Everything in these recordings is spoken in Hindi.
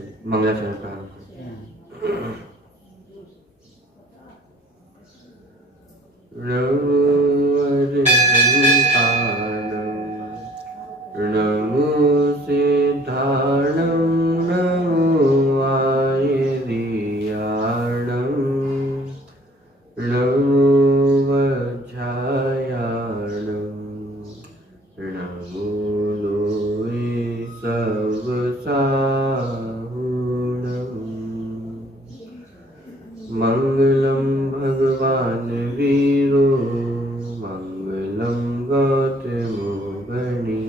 चलिए मंगलाचरण प्रारंभ करते हैं। नमो अरिहन्ताणं नमो सिद्धाणं नमो आयर्याणं नमो वज्रायाणं नमो लोये सर्वसाहुणं मंगलं भगवान् वीरो मंगलं गौतमो गणी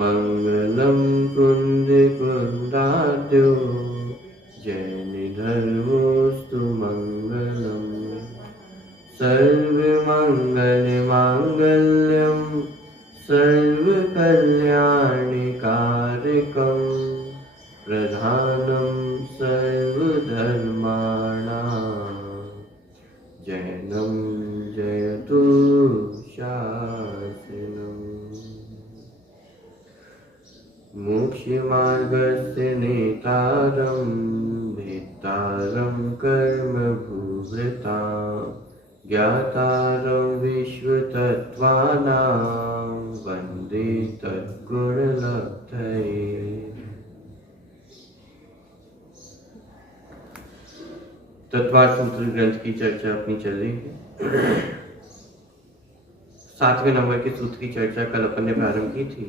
मंगलं कुन्दकुन्दाद्यो जैनधर्मोऽस्तु मंगलम् सर्वमङ्गलमाङ्गल्यं सर्वकल्याणिकारकं प्रधानं सर्वधर्माणां जैनं जयतु शासनम् मोक्षमार्गस्य नेतारं भेत्तारं कर्मभूभृतां ज्ञातारं विश्वतत्त्वानां वन्दे तद्गुणलब्धये। तत्वार्थ सूत्र ग्रंथ की चर्चा अपनी चल रही है। 7वें नंबर के सूत्र की चर्चा कल अपन ने प्रारंभ की थी।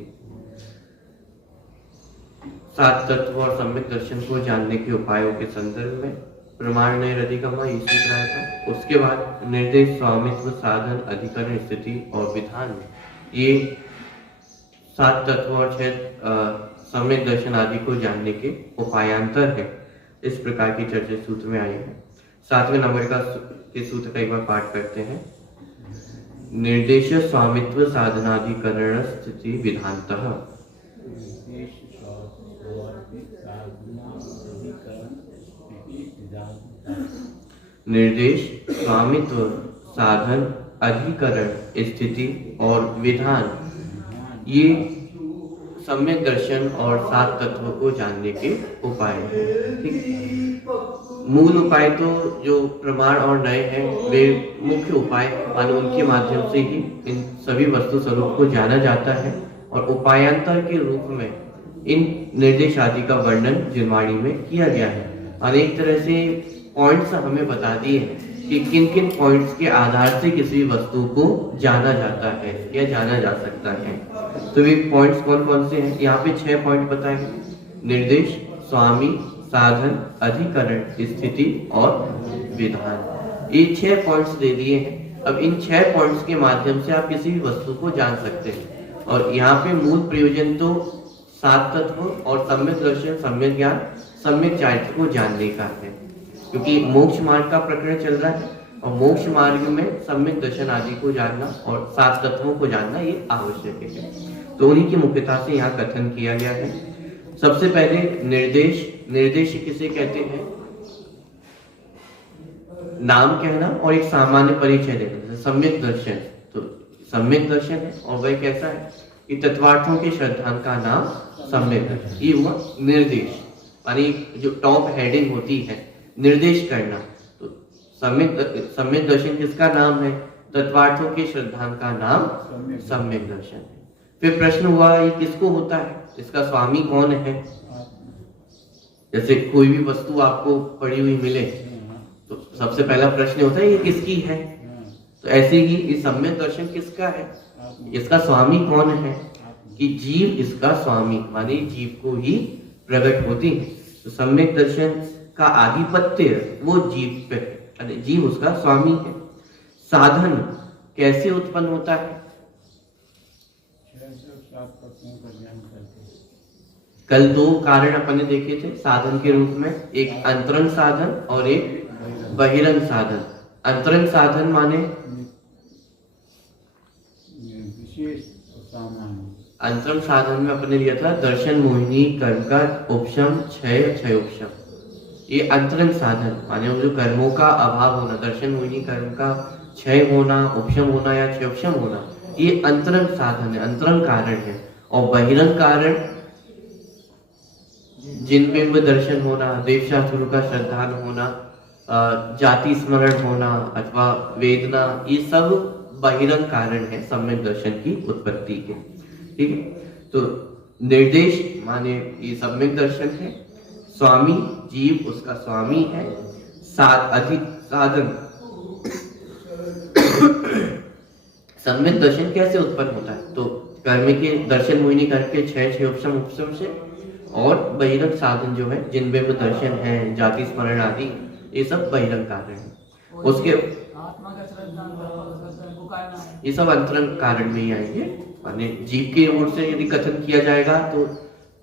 7 तत्व और सम्यक दर्शन को जानने के उपायों के संदर्भ में प्रमाण अधिगमा ये सूत्र आया था। उसके बाद निर्देश, स्वामित्व, साधन, अधिकरण, स्थिति और विधान में ये 7 तत्व और 6 सम्यक दर्शन आदि को जानने के उपायांतर है। इस प्रकार की चर्चा सूत्र में आई है। 7वें नंबर के सूत्र का एक बार पाठ करते हैं। निर्देश, स्वामित्व, साधनाधिकरण, स्थिति, विधानतः। निर्देश, स्वामित्व, साधन, अधिकरण, स्थिति और विधान ये सम्यक दर्शन और 7 तत्वों को जानने के उपाय हैं। ठीक, मूल उपाय तो जो प्रमाण और नए हैं वे मुख्य उपाय मानो उनके माध्यम से ही इन सभी वस्तु स्वरूप को जाना जाता है। और उपायांतर के रूप में इन निर्देश आदि का वर्णन जिनवाणी में किया गया है। अनेक तरह से पॉइंट्स हमें बता दिए हैं कि किन किन पॉइंट्स के आधार से किसी वस्तु को जाना जाता है या जाना जा सकता है। तो ये पॉइंट्स कौन कौन से हैं? यहाँ पे 6 पॉइंट बताए हैं। निर्देश, स्वामी, साधन, अधिकरण, स्थिति और विधान। ये 6 पॉइंट्स दे दिए हैं। अब इन 6 पॉइंट्स के माध्यम से आप किसी भी वस्तु को जान सकते हैं। और यहाँ पे मूल प्रयोजन तो 7 तत्व और सम्यक दर्शन, सम्यक ज्ञान, सम्यक चारित्र को जानने का है। क्योंकि मोक्ष मार्ग का प्रकरण चल रहा है और मोक्ष मार्ग में सम्यक दर्शन आदि को जानना और 7 तत्वों को जानना ये आवश्यक है। तो उन्हीं की मुख्यता से यहाँ कथन किया गया है। सबसे पहले निर्देश। निर्देश किसे कहते हैं? नाम कहना और एक सामान्य परिचय देना। सम्यक दर्शन तो सम्यक दर्शन है और वह कैसा है कि तत्वार्थों के श्रद्धांत का नाम सम्यक दर्शन। ये हुआ निर्देश, यानी जो टॉप हेडिंग होती है निर्देश करना। तो सम्यक दर्शन किसका नाम है? तत्वार्थों के श्रद्धांत का नाम सम्यक दर्शन है। फिर प्रश्न हुआ ये किसको होता है? इसका स्वामी कौन है? जैसे कोई भी वस्तु आपको पड़ी हुई मिले तो सबसे पहला प्रश्न होता है ये किसकी है? तो ऐसे ही इस सम्यक दर्शन किसका है? इसका स्वामी कौन है? कि जीव इसका स्वामी, माने जीव को ही प्रकट होती है। तो सम्यक दर्शन का आधिपत्य वो जीव पे है, जीव उसका स्वामी है। साधन कैसे उत्पन्न होता है? कल 2 कारण अपन ने देखे थे साधन के रूप में, एक अंतरंग साधन और एक बहिरंग साधन। अंतरंग साधन माने अंतरंग साधन में अपने लिया था दर्शन, मोहिनी, कर्म का उपशम, क्षय, क्षय उपशम। ये अंतरंग साधन माने जो कर्मों का अभाव होना, दर्शन, मोहिनी, कर्म का क्षय होना, उपशम होना या क्षय उपशम होना, ये अंतरंग साधन है, अंतरंग कारण है। और बहिरंग कारण जिनबिंब दर्शन होना, देवशास्त्रों का श्रद्धान होना, जाति स्मरण होना अथवा वेदना, ये सब बहिरंग कारण है सम्यक दर्शन की उत्पत्ति के। ठीक है, तो निर्देश माने ये सम्यक दर्शन है, स्वामी जीव उसका स्वामी है, अधिक साधन सम्यक दर्शन कैसे उत्पन्न होता है? तो कर्म के दर्शन मोहिनी करके छह उपशम उपशम से, और बहिरंग साधन जो है जिनबिंब दर्शन है, जाति स्मरण आदि, ये सब बहिरंग कारण है। उसके ये सब अंतरंग कारण में ही आएंगे। माने जीव की ओर से यदि कथन किया जाएगा तो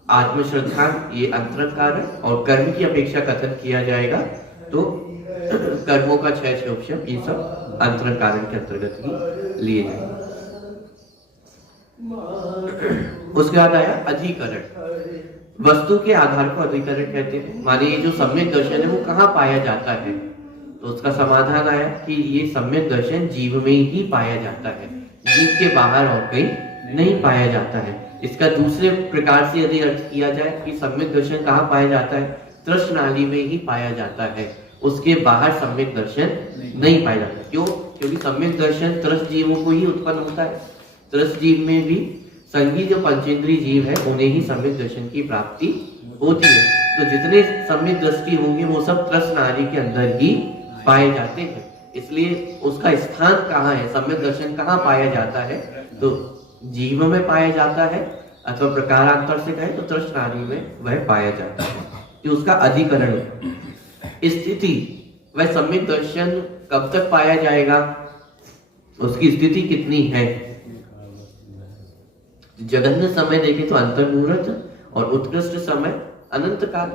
आत्मश्रद्धा ये अंतरंग कारण, और कर्म की अपेक्षा कथन किया जाएगा तो कर्मों का छह उपशम, ये सब अंतरंग कारण के अंतर्गत ही लिए जाएंगे। उसके बाद आया अधिकरण। वस्तु के आधार को अधिकरण कहते हैं। माने ये जो सम्यक दर्शन है वो कहाँ पाया जाता है? तो उसका समाधान आया कि ये सम्यक दर्शन जीव में ही पाया जाता है, जीव के बाहर और कहीं नहीं पाया जाता है। इसका दूसरे प्रकार से यदि अर्थ किया जाए कि सम्यक दर्शन कहाँ पाया जाता है? तृष्ण नाली में ही पाया जाता है, उसके बाहर सम्यक दर्शन नहीं पाया जाता। क्यों? क्योंकि सम्यक दर्शन तृष्ण जीवों को ही उत्पन्न होता है। तृष्ण जीव में भी संगी जो पंचेंद्रीय जीव है उन्हें ही सम्यक दर्शन की प्राप्ति होती है। तो जितने सम्यक दृष्टि होंगे वो सब तृष्ण नाली के अंदर ही पाए जाते हैं। इसलिए उसका स्थान कहाँ है, सम्यक दर्शन कहाँ पाया जाता है? तो जीव में पाया जाता है, अथवा प्रकारांतर से कहें तो तृष्ण नाली में वह पाया जाता है। तो उसका अधिकरण स्थिति, वह सम्यक दर्शन कब तक पाया जाएगा, उसकी स्थिति कितनी है? जगन्य समय देखें तो अंतर्मुहूर्त, और उत्कृष्ट समय अनंत काल।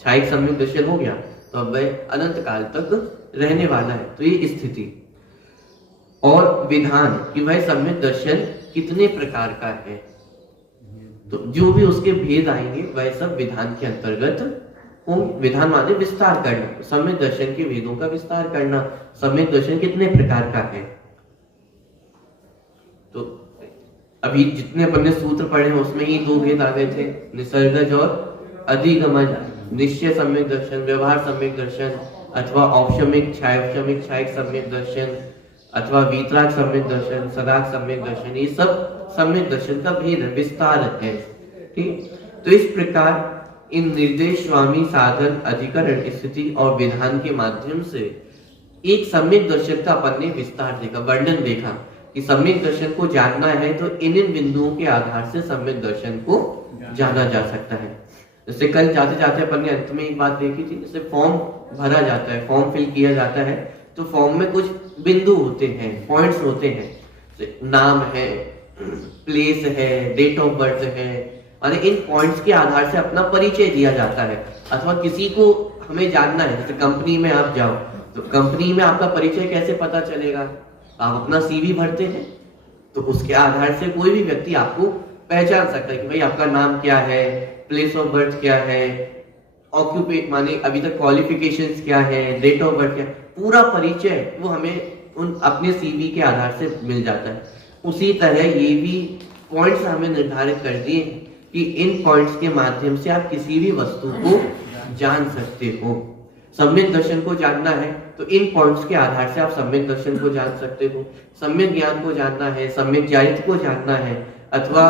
छायिक सम्यक दर्शन हो गया तो अब वह अनंत काल तक रहने वाला है। तो ये स्थिति और विधान कि वह सम्यक दर्शन कितने प्रकार का है, तो जो भी उसके भेद आएंगे वह सब विधान के अंतर्गत होंगे। विधान माने विस्तार करना, सम्यक दर्शन के भेदों का विस्तार करना। सम्यक दर्शन कितने प्रकार का है? तो अभी जितने अपन ने सूत्र पढ़े हैं उसमें ही दो भेद आ गए थे, निसर्गज और अधिगमज। निश्चय सम्यक दर्शन, व्यवहार सम्यक दर्शन, अथवा औपशमिक छायोपशमिक छायिक सम्यक दर्शन, अथवा वीतराग सम्यक दर्शन, सदाग सम्यक दर्शन, ये सब सम्यक दर्शन का भेद है, विस्तार है। ठीक, तो इस प्रकार इन निर्देश, स्वामी, साधन, अधिकरण, स्थिति और विधान के माध्यम से एक सम्यक दर्शन का अपन ने विस्तार देखा, वर्णन देखा कि सम्यक दर्शन को जानना है तो इन बिंदुओं के आधार से सम्यक दर्शन को जाना जा सकता है। जैसे कल जाते जाते अपन ने अंत में एक बात देखी थी, जैसे फॉर्म भरा जाता है, फॉर्म फिल किया जाता है, तो फॉर्म में कुछ बिंदु होते हैं, पॉइंट्स होते हैं, नाम है, प्लेस है, डेट ऑफ बर्थ है, और इन पॉइंट्स के आधार से अपना परिचय दिया जाता है। अथवा किसी को हमें जानना है, जैसे कंपनी में आप जाओ तो कंपनी में आपका परिचय कैसे पता चलेगा? आप अपना सीवी भरते हैं तो उसके आधार से कोई भी व्यक्ति आपको पहचान सकता है कि भाई आपका नाम क्या है, प्लेस ऑफ बर्थ क्या है, ऑक्यूपेट माने अभी तक क्वालिफिकेशंस क्या है, डेट ऑफ बर्थ क्या है, पूरा परिचय वो हमें उन अपने सीवी के आधार से मिल जाता है। उसी तरह ये भी पॉइंट्स हमें निर्धारित कर दिए कि इन पॉइंट्स के माध्यम से आप किसी भी वस्तु को जान सकते हो। सम्यक दर्शन को जानना है तो इन पॉइंट्स के आधार से आप सम्यक दर्शन को जान सकते हो। सम्यक ज्ञान को जानना है, सम्यक ज्ञानित्व को जानना है, अथवा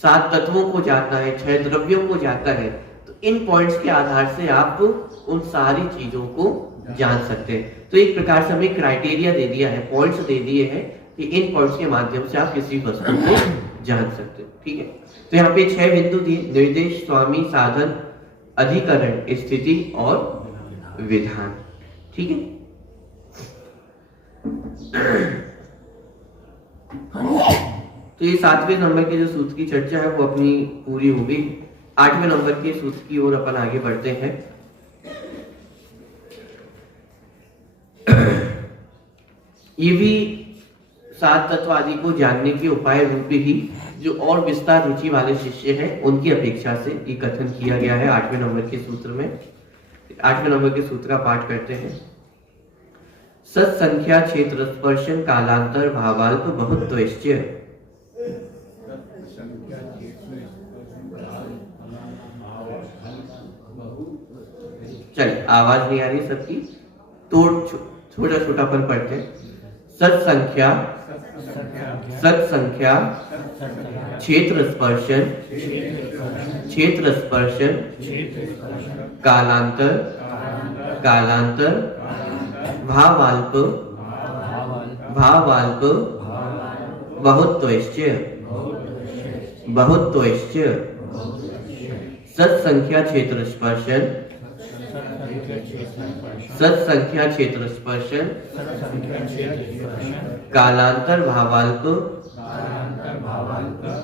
7 तत्वों को जानना है, 6 द्रव्यों को जानना है, तो इन पॉइंट्स के आधार से आप उन सारी चीजों को जान सकते हैं। तो एक प्रकार से हमें क्राइटेरिया दे दिया है, पॉइंट्स दे दिए हैं कि इन पॉइंट्स के माध्यम से आप किसी वस्तु को जान सकते हो। ठीक है, तो यहाँ पे 6 बिंदु दिए, निर्देश, स्वामी, साधन, अधिकरण, स्थिति और विधान। ठीक है, तो ये 7वें नंबर के जो सूत्र की चर्चा है वो अपनी पूरी होगी। 8वें नंबर के सूत्र की ओर अपन आगे बढ़ते हैं। ये भी 7 तत्व आदि को जानने के उपाय रूप ही जो और विस्तार रुचि वाले शिष्य हैं उनकी अपेक्षा से ये कथन किया गया है 8वें नंबर के सूत्र में। 8वें नंबर के सूत्र का पाठ करते हैं। सत्संख्या क्षेत्र स्पर्शन कालांतर भावाल्प बहुत्वश्च। चलिए, आवाज नहीं आ रही सबकी, तो छोटा छोटा अपन पढ़ते हैं। सत्संख्या, सत्संख्या, क्षेत्र स्पर्शन, क्षेत्र स्पर्शन, कालांतर, कालांतर, भावाल्प, भावाल्प, बहुत्वश्च, बहुत्वश्च, सत्संख्या क्षेत्र स्पर्शन, सत्संख्या क्षेत्र स्पर्शन, कालांतर भावाल्प,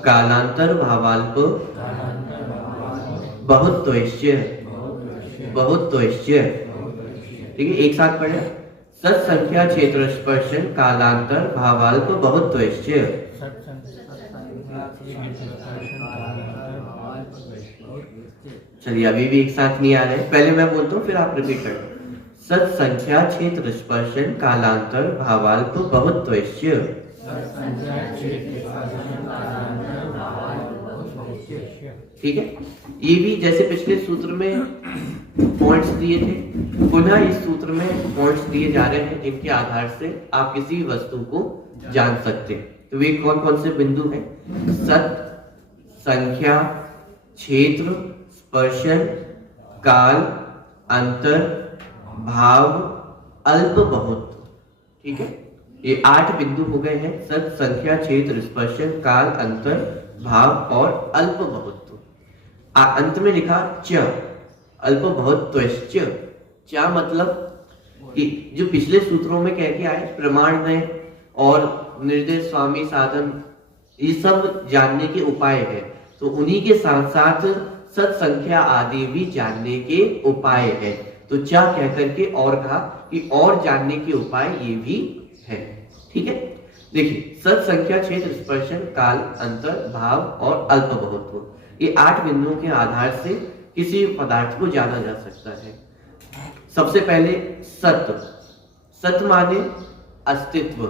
कालांतर भावाल्प, बहुत्वश्च, बहुत्वश्च। ठीक है, एक साथ पढ़े। सत्संख्या क्षेत्र स्पर्शन, कालांतर भावाल्प, बहुत्वश्च। चलिए, अभी भी एक साथ नहीं आ रहे, पहले मैं बोलता हूँ फिर आप रिपीट करें। सत्संख्या क्षेत्र स्पर्शन, कालांतर भावाल्प, बहुत्वश्च। ठीक है, ये भी जैसे पिछले सूत्र में पॉइंट्स दिए थे, पुनः इस सूत्र में पॉइंट्स दिए जा रहे हैं जिनके आधार से आप किसी वस्तु को जान सकते हैं। तो वे कौन कौन से बिंदु हैं? सत, संख्या, क्षेत्र, स्पर्शन, काल, अंतर, भाव, अल्प, बहुत। ठीक है, ये 8 बिंदु हो गए हैं। सत, संख्या, क्षेत्र, स्पर्शन, काल, अंतर, भाव और अल्प, बहुत। अंत में लिखा च, अल्प बहुत्वश्च। क्या मतलब कि जो पिछले सूत्रों में कह के आए, प्रमाण नय और निर्देश, स्वामी, साधन, ये सब जानने के उपाय है, तो उन्हीं के साथ साथ सत्संख्या आदि भी जानने के उपाय है। तो क्या कह करके और कहा कि और जानने के उपाय ये भी है। ठीक है, देखिए, सत्संख्या, क्षेत्र, स्पर्शन, काल, अंतर, भाव और अल्प, बहुत्व, ये 8 बिंदुओं के आधार से किसी पदार्थ को जाना जा सकता है। सबसे पहले सत, सत माने अस्तित्व।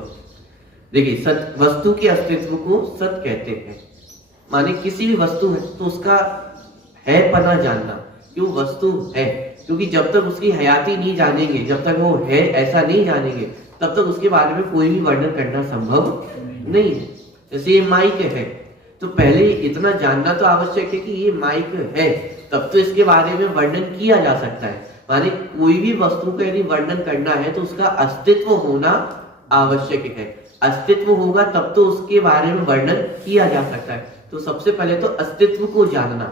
देखिए, सत, वस्तु के अस्तित्व को सत कहते हैं। माने किसी भी वस्तु है तो उसका है पना जानना, क्यों वस्तु है, क्योंकि जब तक उसकी हयाती नहीं जानेंगे, जब तक वो है ऐसा नहीं जानेंगे, तब तक उसके बारे में कोई भी वर्णन करना संभव नहीं है। जैसे ये माइक है, तो पहले इतना जानना तो आवश्यक है कि ये माइक है, तब तो इसके बारे में वर्णन किया जा सकता है। माने कोई भी वस्तु का यदि वर्णन करना है तो उसका अस्तित्व होना आवश्यक है। अस्तित्व होगा तब तो उसके बारे में वर्णन किया जा सकता है। तो सबसे पहले तो अस्तित्व को जानना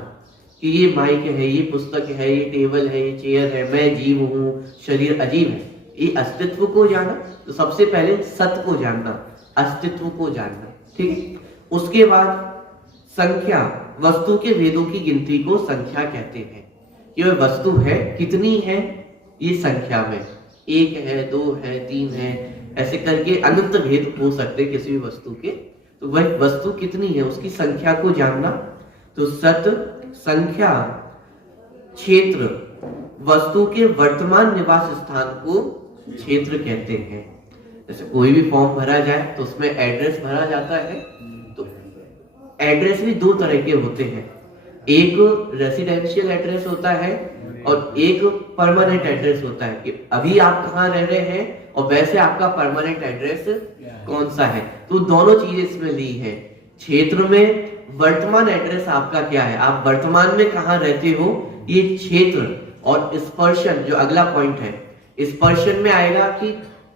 कि ये माइक है, ये पुस्तक है, ये टेबल है, ये चेयर है, मैं जीव हूँ, शरीर अजीब है, ये अस्तित्व को जाना। तो सबसे पहले सत को जानना, अस्तित्व को जानना। ठीक है, उसके बाद संख्या, वस्तु के भेदों की गिनती को संख्या कहते हैं। ये वस्तु है, कितनी है, ये संख्या में 1 है, 2 है, 3 है, ऐसे करके अनंत भेद हो सकते हैं किसी भी वस्तु के। तो वह वस्तु कितनी है उसकी संख्या को जानना। तो सत, संख्या, क्षेत्र, वस्तु के वर्तमान निवास स्थान को क्षेत्र कहते हैं। जैसे कोई भी फॉर्म भरा जाए तो उसमें एड्रेस भरा जाता है, तो एड्रेस भी 2 तरह के होते हैं, एक रेसिडेंशियल एड्रेस होता है और एक परमानेंट एड्रेस होता है कि अभी आप कहाँ रह रहे हैं और वैसे आपका परमानेंट एड्रेस कौन सा है। तो दोनों चीजें इसमें ली है। क्षेत्र में वर्तमान एड्रेस आपका क्या है, आप वर्तमान में कहाँ रहते हो, ये क्षेत्र। और स्पर्शन जो अगला पॉइंट है, स्पर्शन में आएगा कि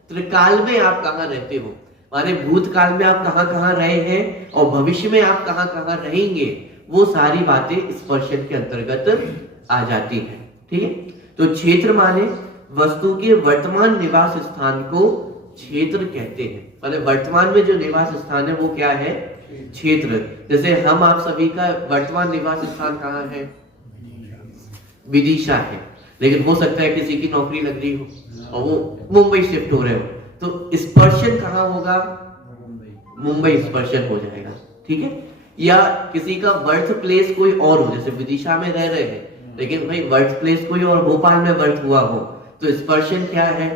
त्रिकाल में आप कहाँ रहते हो, माने भूतकाल में आप कहाँ कहाँ रहे हैं और भविष्य में आप कहाँ कहाँ रहेंगे, वो सारी बातें स्पर्शन के अंतर्गत आ जाती हैं। ठीक है, तो क्षेत्र माने वस्तु के वर्तमान निवास स्थान को क्षेत्र कहते हैं। माने वर्तमान में जो निवास स्थान है वो क्या है, क्षेत्र। जैसे हम आप सभी का वर्तमान निवास स्थान कहाँ है, विदिशा है, लेकिन हो सकता है किसी की नौकरी लग रही हो और वो मुंबई शिफ्ट हो रहे हो, तो स्पर्शन कहाँ होगा, मुंबई स्पर्शन हो जाएगा। ठीक है, या किसी का बर्थ प्लेस कोई और हो, जैसे विदिशा में रह रहे हैं लेकिन भाई बर्थ प्लेस कोई और भोपाल में बर्थ हुआ हो, तो स्पर्शन क्या है,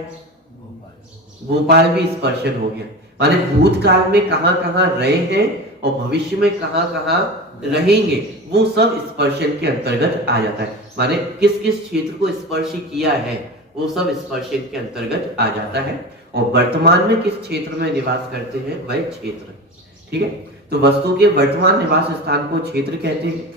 भोपाल भी स्पर्शन हो गया। माने भूतकाल में कहाँ कहाँ रहे हैं और भविष्य में कहाँ कहाँ रहेंगे, वो सब स्पर्शन के अंतर्गत आ जाता है। माने किस किस क्षेत्र को स्पर्श किया है वो सब स्पर्शन के अंतर्गत आ जाता है। और वर्तमान में किस क्षेत्र में निवास करते हैं वह क्षेत्र। ठीक है, तो वस्तु के वर्तमान निवास स्थान को क्षेत्र कहते हैं,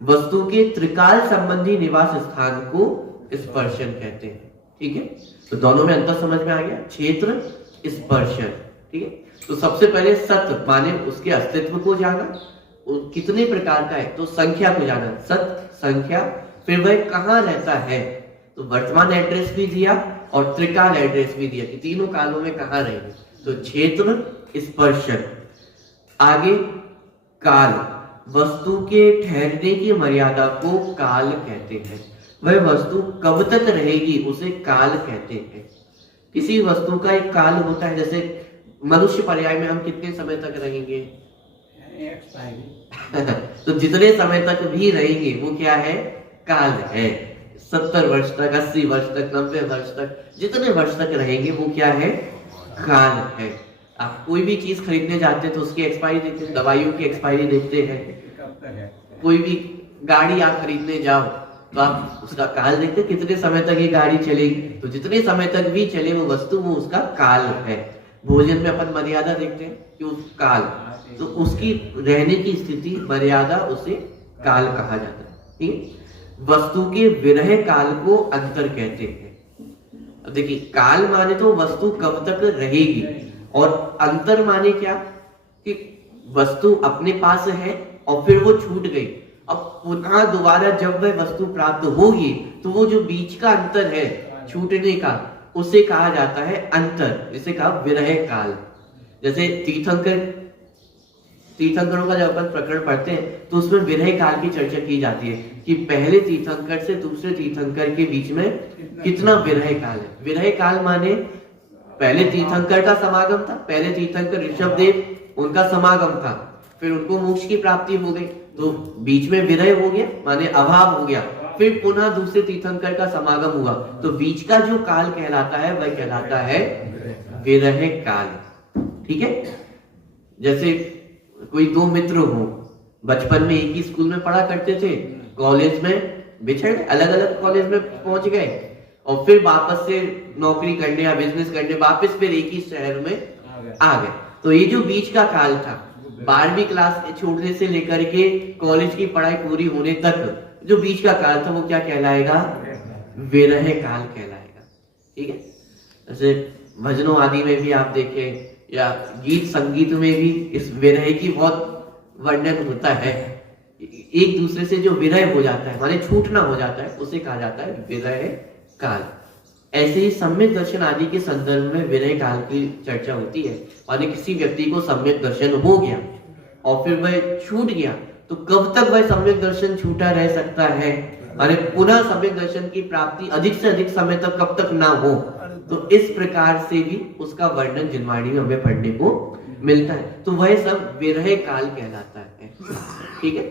वस्तु के त्रिकाल संबंधी निवास स्थान को स्पर्शन कहते हैं। ठीक है, तो दोनों में अंतर समझ में आ गया, क्षेत्र स्पर्शन। ठीक है, तो सबसे पहले सत माने उसके अस्तित्व को जाना, वो कितने प्रकार का है तो संख्या को जाना, सत संख्या, फिर वह कहाँ रहता है तो वर्तमान एड्रेस भी दिया और त्रिकाल एड्रेस भी दिया कि तीनों कालों में कहाँ रहेंगे, तो क्षेत्र स्पर्शन। आगे काल, वस्तु के ठहरने की मर्यादा को काल कहते हैं, वह वस्तु कब तक रहेगी उसे काल कहते हैं। किसी वस्तु का एक काल होता है, जैसे मनुष्य पर्याय में हम कितने समय तक रहेंगे तो जितने समय तक भी रहेंगे वो क्या है, काल है। 70 वर्ष तक, 80 वर्ष तक, 90 वर्ष तक, जितने वर्ष तक रहेंगे वो क्या है, काल है। आप कोई भी चीज खरीदने जाते हैं तो उसकी एक्सपायरी देखते हैं, दवाइयों की एक्सपायरी देखते हैं, कोई भी गाड़ी आप खरीदने जाओ तो आप उसका काल देखते हैं, कितने समय तक ये गाड़ी चलेगी, तो जितने समय तक भी चले वो वस्तु वो उसका काल है। भोजन में अपन मर्यादा देखते हैं कि उस काल, तो उसकी रहने की स्थिति मर्यादा उसे काल कहा जाता है। ठीक, वस्तु के विरह काल को अंतर कहते हैं। अब देखिए, काल माने तो वस्तु कब तक रहेगी, और अंतर माने क्या कि वस्तु अपने पास है और फिर वो छूट गई, अब पुनः दोबारा जब वह वस्तु प्राप्त होगी तो वो जो बीच का अंतर है छूटने का, उसे कहा जाता है अंतर, जिसे कहा विरह काल। जैसे तीर्थंकरों का जब अपन प्रकरण पढ़ते हैं तो उसमें विरह काल की चर्चा की जाती है कि पहले तीर्थंकर से दूसरे तीर्थंकर के बीच में कितना विरह काल है। विरह काल माने पहले तीर्थंकर का समागम था, पहले तीर्थंकर ऋषभदेव उनका समागम था, फिर उनको मोक्ष की प्राप्ति हो गई तो बीच में विरह हो गया माने अभाव हो गया, फिर पुनः दूसरे तीर्थंकर का समागम हुआ, तो बीच का जो काल कहलाता है वह कहलाता है विरह काल। ठीक है, जैसे कोई दो मित्र हो, बचपन में एक ही स्कूल में पढ़ा करते थे, कॉलेज में बिछड़ गए, अलग अलग कॉलेज में पहुंच गए और फिर वापस से नौकरी करने या बिजनेस करने वापस फिर एक ही शहर में आ गए, तो ये जो बीच का काल था 12वीं क्लास छोड़ने से लेकर के कॉलेज की पढ़ाई पूरी होने तक जो बीच का काल था वो क्या कहलाएगा, विरह काल कहलाएगा। ठीक है, जैसे भजनों आदि में भी आप देखें या गीत संगीत में भी इस विरह की बहुत वर्णन होता है, एक दूसरे से जो विरह हो जाता है माने छूटना हो जाता है उसे कहा जाता है विरह काल। ऐसे ही सम्यक दर्शन आदि के संदर्भ में विरह काल की चर्चा होती है, माने किसी व्यक्ति को सम्यक दर्शन हो गया और फिर वह छूट गया तो कब तक वह सम्यक दर्शन छूटा रह सकता है, माने पुनः सम्यक दर्शन की प्राप्ति अधिक से अधिक समय तक कब तक ना हो, तो इस प्रकार से भी उसका वर्णन जिनवाणी में हमें पढ़ने को मिलता है, तो वह सब विरह काल कहलाता है। ठीक है,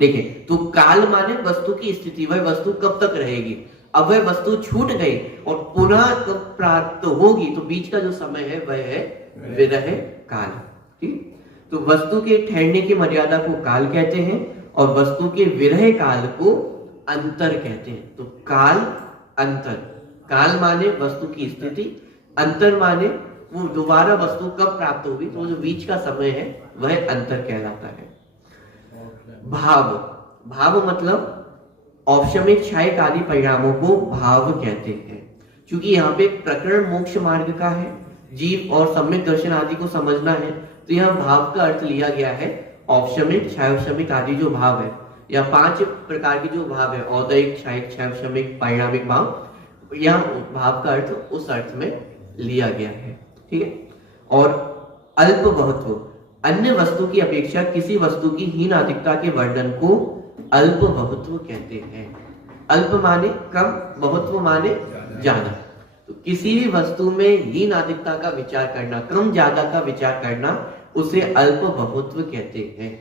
देखिए तो काल माने वस्तु की स्थिति, वह वस्तु कब तक रहेगी, अब वह वस्तु छूट गई और पुनः कब प्राप्त होगी तो बीच का जो समय है वह है विरह काल। ठीक, तो वस्तु के ठहरने की मर्यादा को काल कहते हैं और वस्तु के विरह काल को अंतर कहते हैं। तो काल अंतर, काल माने वस्तु की स्थिति, अंतर माने वो दोबारा वस्तु कब प्राप्त होगी, तो जो बीच का समय है वह अंतर कहलाता है। भाव, भाव मतलब औपशमिक क्षयिक आदि परिणामों को भाव कहते हैं। क्योंकि यहाँ पे प्रकरण मोक्ष मार्ग का है, जीव और सम्यक दर्शन आदि को समझना है, तो यहाँ भाव का अर्थ लिया गया है औपशमिक क्षयोपशमिक आदि जो भाव है, या 5 प्रकार के जो भाव है, औदयिक, क्षयिक, क्षयोपशमिक, परिणामिक भाव, यहाँ भाव का अर्थ उस अर्थ में लिया गया है। ठीक है, और अल्प बहुत्व, अन्य वस्तु की अपेक्षा किसी वस्तु की हीन अधिकता के वर्णन को अल्प बहुत्व कहते हैं। अल्प माने कम, बहुत्व माने ज्यादा, तो किसी भी वस्तु में हीन अधिकता का विचार करना, कम ज्यादा का विचार करना, उसे अल्प बहुत्व कहते हैं।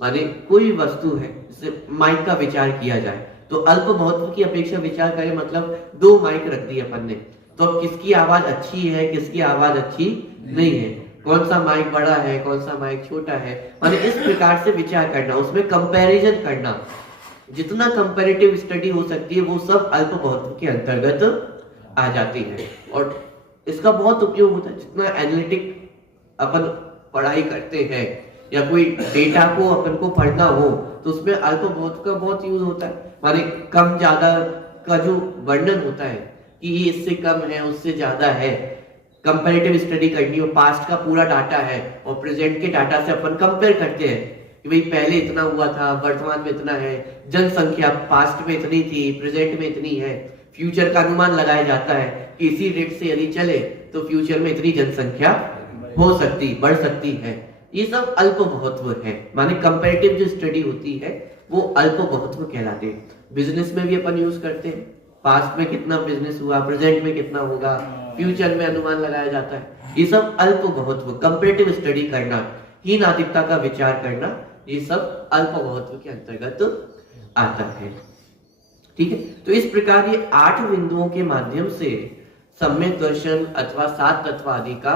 माने कोई वस्तु है, जैसे माइक का विचार किया जाए तो अल्प बहुत्व की अपेक्षा विचार करें, मतलब 2 माइक रख दिए अपन ने, तो अब किसकी आवाज अच्छी है किसकी आवाज अच्छी नहीं है, कौन सा माइक बड़ा है, कौन सा माइक छोटा है, माने इस प्रकार से विचार करना, उसमें कंपैरिजन करना, जितना कंपैरेटिव स्टडी हो सकती है वो सब अल्प महत्व के अंतर्गत आ जाती है। और इसका बहुत उपयोग होता है, जितना एनालिटिक अपन पढ़ाई करते हैं या कोई डेटा को अपन को पढ़ना हो तो उसमें अल्प महत्व का बहुत यूज होता है। माने कम ज्यादा का जो वर्णन होता है कि ये इससे कम है, उससे ज्यादा है, कंपैरेटिव स्टडी करनी हो, पास्ट का पूरा डाटा है और प्रेजेंट के डाटा से अपन कंपेयर करते हैं कि भाई पहले इतना हुआ था, वर्तमान में इतना है, जनसंख्या पास्ट में इतनी थी, प्रेजेंट में इतनी है, फ्यूचर का अनुमान लगाया जाता है कि इसी रेट से यदि चले तो फ्यूचर में इतनी जनसंख्या हो सकती, बढ़ सकती है। ये सब अल्प महत्व है, माने कंपैरेटिव जो स्टडी होती है वो अल्प महत्व कहलाते हैं। बिजनेस में भी अपन यूज करते हैं, पास्ट में कितना बिजनेस हुआ, प्रेजेंट में कितना होगा, फ्यूचर में अनुमान लगाया जाता है। ये सब अल्प महत्व, कंपैरेटिव स्टडी करना, हीन आधिकता का विचार करना, ये सब अल्प महत्व के अंतर्गत आता है। ठीक है, तो इस प्रकार ये 8 बिंदुओं के माध्यम से सम्यक दर्शन अथवा 7 तत्व आदि का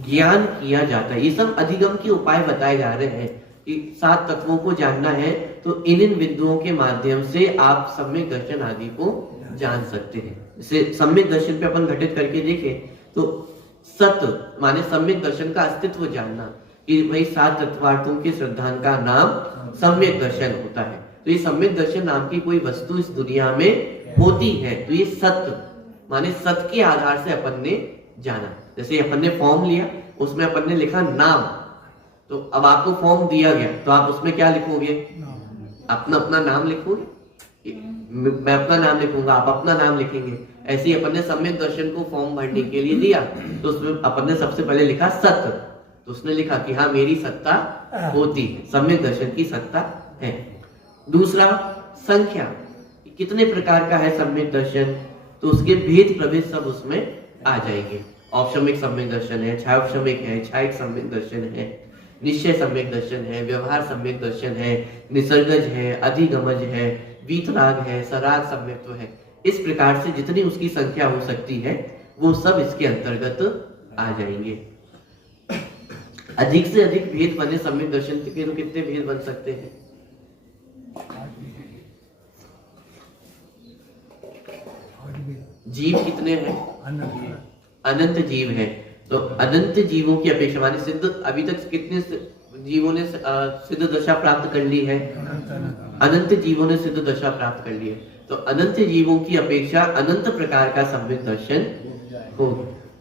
ज्ञान किया जाता है। ये सब अधिगम के उपाय बताए जा रहे हैं कि 7 तत्वों को जानना है तो इन बिंदुओं के माध्यम से आप सम्यक दर्शन आदि को जान सकते हैं। इसे सम्यक दर्शन पे अपन घटित करके देखें तो सत्य माने सम्यक दर्शन का अस्तित्व जानना कि भाई 7 तत्वार्थों के सिद्धांत का नाम सम्यक दर्शन होता है। तो ये सम्यक दर्शन नाम की कोई वस्तु इस दुनिया में होती है, तो ये सत्य माने सत्य के आधार से अपन ने जाना। जैसे अपन ने फॉर्म लिया, उसमें अपन ने लिखा नाम, तो अब आपको फॉर्म दिया गया तो आप उसमें क्या लिखोगे, अपना अपना नाम लिखोगे, मैं अपना नाम लिखूंगा, आप अपना नाम लिखेंगे। ऐसे ही अपन ने सम्यक दर्शन को फॉर्म भरने के लिए दिया तो उसमें अपन ने सबसे पहले लिखा सत्य, तो उसने लिखा कि हाँ मेरी सत्ता होती है, सम्यक दर्शन की सत्ता है। दूसरा संख्या, कितने प्रकार का है सम्यक दर्शन, तो उसके भेद प्रभेद सब उसमें आ जाएंगे। औपशमिक सम्यक दर्शन है, छायोपशमिक है, छायिक सम्यक दर्शन है, निश्चय सम्यक दर्शन है, व्यवहार सम्यक दर्शन है, निसर्गज है, अधिगमज है, वीतराग है, सराग सम्यक्त्व है। इस प्रकार से जितनी उसकी संख्या हो सकती है वो सब इसके अंतर्गत आ जाएंगे। अधिक से अधिक भेद बने सम्यक दर्शन के, तो कितने भेद बन सकते हैं, जीव कितने हैं, अनंत जीव है। तो अनंत जीवों की अपेक्षा माने सिद्ध, अभी तक कितने जीवों ने सिद्ध दशा प्राप्त कर ली है, अनंत जीवों ने सिद्ध दशा प्राप्त कर ली है। तो अनंत जीवों की अपेक्षा अनंत प्रकार का सम्यक दर्शन हो,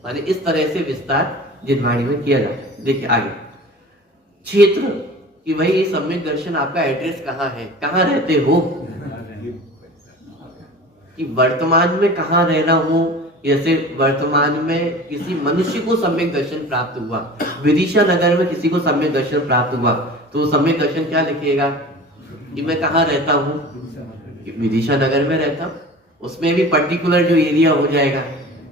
माने इस तरह से विस्तार जिनवाणी में किया जाता है। देखिए आगे क्षेत्र कि भाई ये सम्यक दर्शन आपका एड्रेस कहाँ है, कहाँ रहते हो, कि वर्तमान में कहाँ रहना हो। जैसे वर्तमान में किसी मनुष्य को सम्यक दर्शन प्राप्त हुआ, विदिशा नगर में किसी को सम्यक दर्शन प्राप्त हुआ, तो सम्यक दर्शन क्या लिखिएगा कि मैं कहाँ रहता हूँ, विदिशा नगर में रहता हूँ। उसमें भी पर्टिकुलर जो एरिया हो जाएगा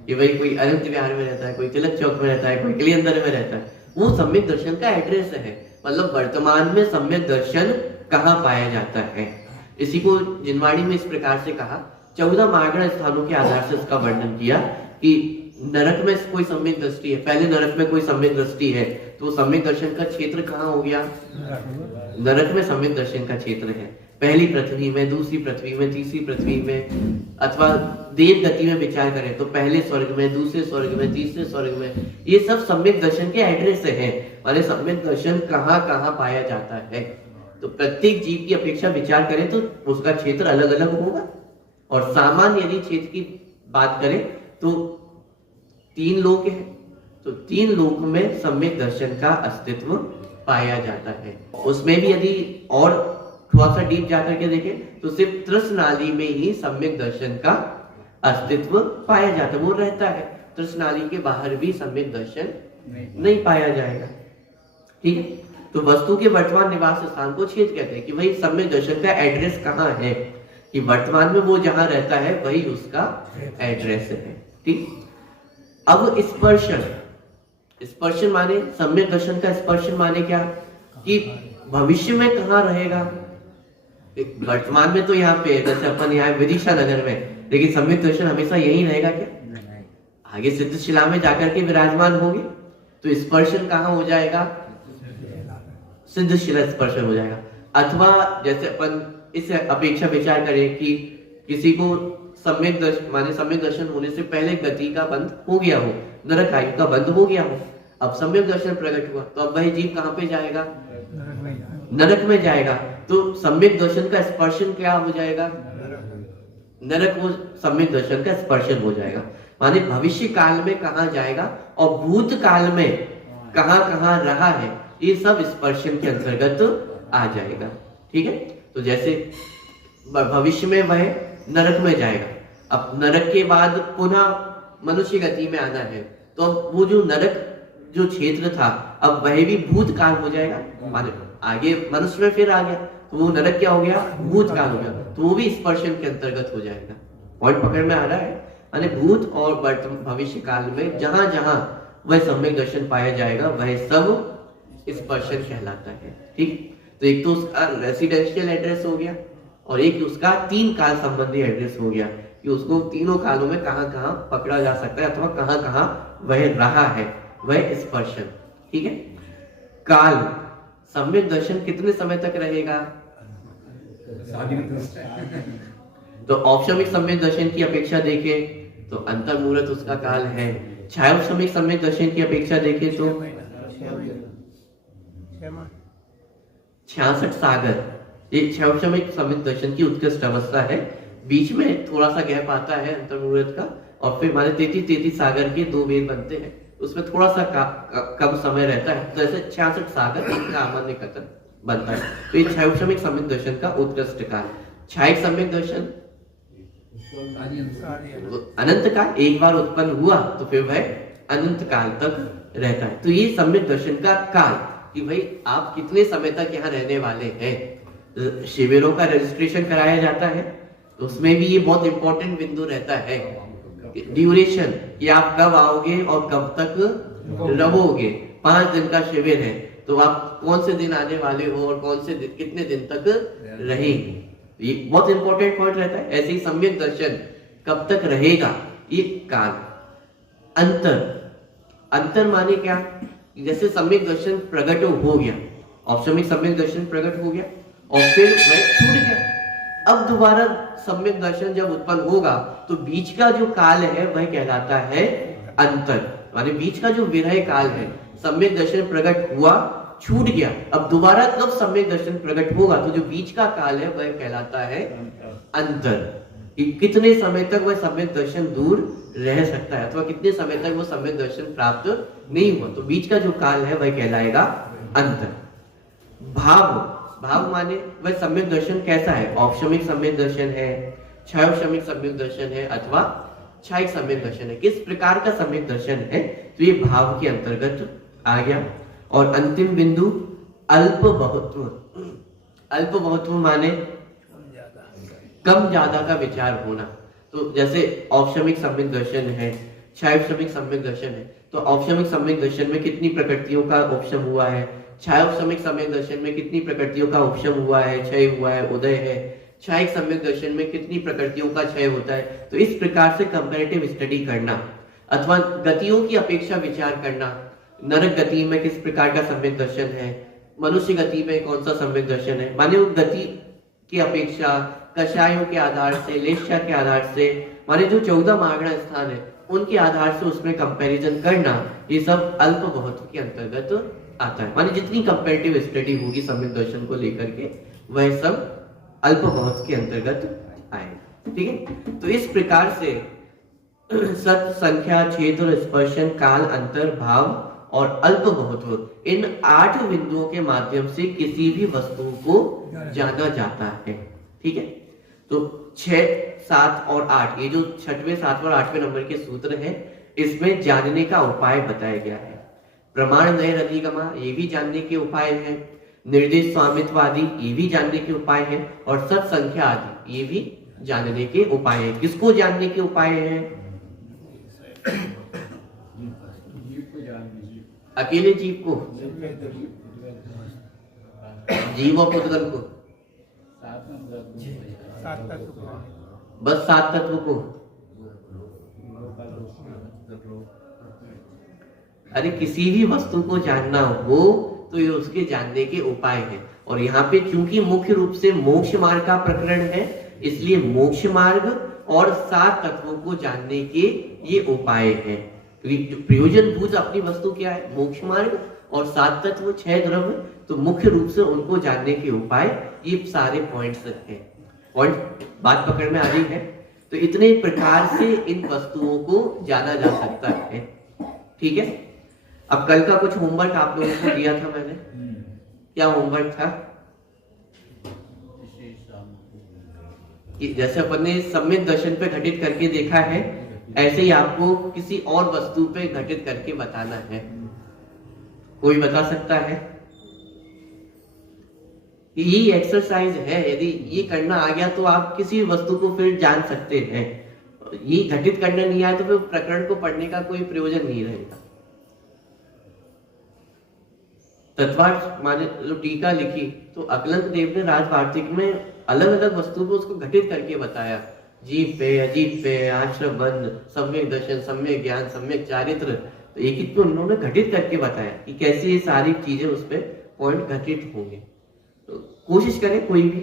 कि भाई कोई अनंत विहार में रहता है, कोई तिलक चौक में रहता है, कोई कलियंदर में रहता है, वो सम्यक दर्शन का एड्रेस है। मतलब वर्तमान में सम्यक दर्शन कहाँ पाया जाता है। इसी को जिनवाणी में इस प्रकार से कहा, 14 मार्गण स्थानों के आधार से उसका वर्णन किया कि नरक में कोई सम्यक दृष्टि है, पहले नरक में कोई सम्यक दृष्टि है, तो सम्यक दर्शन का क्षेत्र कहाँ हो गया, नरक में सम्यक दर्शन का क्षेत्र है। पहली पृथ्वी में, दूसरी पृथ्वी में, तीसरी पृथ्वी में, अथवा देव गति में विचार करें तो पहले स्वर्ग में, दूसरे स्वर्ग में, तीसरे स्वर्ग में, ये सब सम्यक दर्शन के एड्रेस हैं। माने सम्यक दर्शन कहाँ कहाँ पाया जाता है। तो प्रत्येक जीव की अपेक्षा विचार करें तो उसका क्षेत्र अलग अलग होगा। और सामान्य यदि क्षेत्र की बात करें तो 3 लोक है, तो 3 लोक में सम्यक दर्शन का अस्तित्व पाया जाता है। उसमें भी यदि और थोड़ा सा डीप जाकर के देखें तो सिर्फ तृष्णाली में ही सम्यक दर्शन का अस्तित्व पाया जाता है, वो रहता है। तृष्णाली के बाहर भी सम्यक दर्शन नहीं पाया जाएगा। ठीक है, तो वस्तु के वर्तमान निवास स्थान को क्षेत्र कहते हैं कि भाई सम्यक दर्शन का एड्रेस कहाँ है, कि वर्तमान में वो जहां रहता है वही उसका एड्रेस है। ठीक, अब स्पर्शन, स्पर्शन माने सम्यक दर्शन का स्पर्शन माने क्या, कि भविष्य में कहाँ रहेगा। वर्तमान में तो यहाँ पे जैसे अपन यहाँ विदिशा नगर में, लेकिन सम्यक दर्शन हमेशा यही रहेगा क्या, आगे सिद्धशिला में जाकर के विराजमान होंगे। तो स्पर्शन कहाँ हो जाएगा? सिद्ध शिला स्पर्शन हो जाएगा। अथवा जैसे अपन इस अपेक्षा विचार करें कि किसी को सम्यक दर्शन माने सम्यक दर्शन होने से पहले गति का बंध हो गया हो, नरक आयु का बंध हो गया हो, अब सम्यक दर्शन प्रकट हुआ तो अब वह जीव कहाँ पे जाएगा? नरक में जाएगा। तो सम्यक दर्शन का स्पर्शन क्या हो जाएगा? नरक वो सम्यक दर्शन का स्पर्शन हो जाएगा। माने भविष्य काल में कहाँ जाएगा और भूत काल में कहाँ कहाँ रहा है, ये सब स्पर्शन के अंतर्गत आ जाएगा। ठीक है, तो जैसे भविष्य में वह नरक में जाएगा, अब नरक के बाद पुनः मनुष्य गति में आना है, तो वो जो नरक जो क्षेत्र था अब वह भी भूत काल हो जाएगा। माने आगे मनुष्य में फिर आ गया तो वो नरक क्या हो गया? भूत काल हो गया, तो वो भी स्पर्शन के अंतर्गत हो जाएगा। पॉइंट पकड़ में आ रहा है? माने भूत और वर्तमान भविष्य काल में जहां जहां वह सम्यक दर्शन पाया जाएगा वह सब स्पर्शन कहलाता है। ठीक, तो एक तो उसका रेसिडेंशियल एड्रेस हो गया और एक उसका 3 काल संबंधी एड्रेस हो गया कि उसको तीनों कालों में कहां कहां पकड़ा जा सकता है अथवा कहां कहां वह रहा है, वह स्पर्शन। ठीक है, काल सम्यक दर्शन कितने समय तक रहेगा? तो औपशमिक सम्यक दर्शन की अपेक्षा देखें तो अंतर मुहूर्त उसका काल है। छायोपशमिक सम्यक दर्शन की अपेक्षा देखें तो 66 सागर, ये छायोपशमिक सम्यक दर्शन की उत्कृष्ट अवस्था है। बीच में थोड़ा सा गैप आता है अंतर मुहूर्त का, और फिर माने 33 सागर के 2 वेद बनते हैं, उसमें थोड़ा सा कम समय रहता है, तो ऐसे 66 सागर सामान्य कथन बनता है। तो ये छायोपशमिक सम्यक दर्शन का उत्कृष्ट काल। छायिक सम्यक दर्शन अनंत काल, एक बार उत्पन्न हुआ तो फिर वह अनंत काल तक रहता है। तो ये सम्यक दर्शन का काल कि भाई आप कितने समय तक यहाँ रहने वाले हैं। शिविरों का रजिस्ट्रेशन कराया जाता है तो उसमें भी ये बहुत इंपॉर्टेंट बिंदु रहता है, ड्यूरेशन, कि आप कब आओगे और कब तक रहोगे। 5 दिन का शिविर है तो आप कौन से दिन आने वाले हो और कौन से दिन, कितने दिन तक रहेंगे, ये बहुत इंपॉर्टेंट पॉइंट रहता है। ऐसे ही सम्यक दर्शन कब तक रहेगा, ये काल। अंतर, अंतर माने क्या? जैसे सम्यक दर्शन प्रकट हो गया, औपशमिक सम्यक दर्शन प्रकट हो गया और फिर वह छूट गया, अब दोबारा सम्यक दर्शन जब उत्पन्न होगा तो बीच का जो काल है वह कहलाता है अंतर। माने बीच का जो विरह काल है, सम्यक दर्शन प्रकट हुआ, छूट गया, अब दोबारा कब सम्यक दर्शन प्रकट होगा, तो जो बीच का काल है वह कहलाता है अंतर। कि कितने समय तक वह सम्यक दर्शन दूर रह सकता है अथवा कितने समय तक वो सम्यक दर्शन प्राप्त नहीं हुआ, तो बीच का जो काल है वह कहलाएगा अंतर। भाव, भाव माने वह सम्यक दर्शन कैसा है? औपशमिक सम्यक दर्शन है, छायोपशमिक सम्यक दर्शन है अथवा छायिक सम्यक दर्शन है, किस प्रकार का सम्यक दर्शन है, तो ये भाव के अंतर्गत आ गया। और अंतिम बिंदु अल्प बहुत्व। अल्प बहुत्व माने कम ज्यादा का विचार होना। तो जैसे औपशमिक सम्यक दर्शन है, छायोपशमिक सम्यक दर्शन है, तो औपशमिक सम्यक दर्शन में कितनी प्रकृतियों का उपशम हुआ है, छायोपशमिक सम्यक दर्शन में कितनी प्रकृतियों का उपशम हुआ है, क्षय हुआ है, उदय है, छायिक सम्यक दर्शन में कितनी प्रकृतियों का क्षय होता है। तो इस प्रकार से कंपैरेटिव स्टडी करना अथवा गतियों की अपेक्षा विचार करना, नरक गति में किस प्रकार का सम्यक दर्शन है, मनुष्य गति में कौन सा सम्यक दर्शन है, माने वो गति की अपेक्षा कषायों के आधार से, लेष्या के आधार से, माने जो 14 मागणा स्थान है उनके आधार से उसमें कंपैरिजन करना, ये सब अल्प बहुत्व के अंतर्गत आता है। माने जितनी कंपैरेटिव स्टडी होगी सम्यक दर्शन को लेकर के वह सब अल्प बहुत्व के अंतर्गत आएगा। ठीक है, तो इस प्रकार से सत, संख्या, क्षेत्र, स्पर्शन, काल, अंतर, भाव और अल्प बहुत्व, इन 8 बिंदुओं के माध्यम से किसी भी वस्तु को जाना जाता है। ठीक है, तो 6, 7 और 8, ये जो 6वें, 7वें और 8वें नंबर के सूत्र हैं, इसमें जानने का उपाय बताया गया है। प्रमाण नय अधिगमा, ये भी जानने के उपाय हैं। निर्देश स्वामित्व आदि, ये भी जानने के उपाय हैं। और सत, संख्या आदि, ये भी जानने के उपाय हैं। किसको जानने के उपाय हैं? अकेले जीव को, जीव और पुद्गल को, बस 7 तत्व को। अरे किसी भी वस्तु को जानना हो तो ये उसके जानने के उपाय हैं। और यहाँ पे चूंकि मुख्य रूप से मोक्ष मार्ग का प्रकरण है, इसलिए मोक्ष मार्ग और 7 तत्वों को जानने के ये उपाय हैं। प्रयोजनभूत अपनी वस्तु क्या है? मोक्ष मार्ग और 7 तत्व 6 द्रव्य, तो मुख्य रूप से उनको जानने के उपाय ये सारे पॉइंट्स हैं। पॉइंट बात पकड़ में आ रही है? तो इतने प्रकार से इन वस्तुओं को जाना जा सकता है। ठीक है, अब कल का कुछ होमवर्क आप लोगों को दिया था मैंने, क्या होमवर्क था? कि जैसे अपन ने सम्यक दर्शन पे घटित करके देखा है, ऐसे ही आपको किसी और वस्तु पे घटित करके बताना है। कोई बता सकता है? यही एक्सरसाइज है, यदि ये करना आ गया तो आप किसी वस्तु को फिर जान सकते हैं। ये घटित करना नहीं आया तो फिर प्रकरण को पढ़ने का कोई प्रयोजन नहीं रहेगा। तत्वार्थ माने जो टीका लिखी तो अकलंक देव ने राजवार्तिक में अलग अलग वस्तु को उसको घटित करके बताया। जीव पे, अजीब पे, आश्रम बंध, सम्यक दर्शन, सम्यक ज्ञान, सम्यक चारित्र, तो एक एक को उन्होंने घटित करके बताया कि कैसे ये सारी चीजें उस पर पॉइंट घटित होंगे। तो कोशिश करें कोई भी।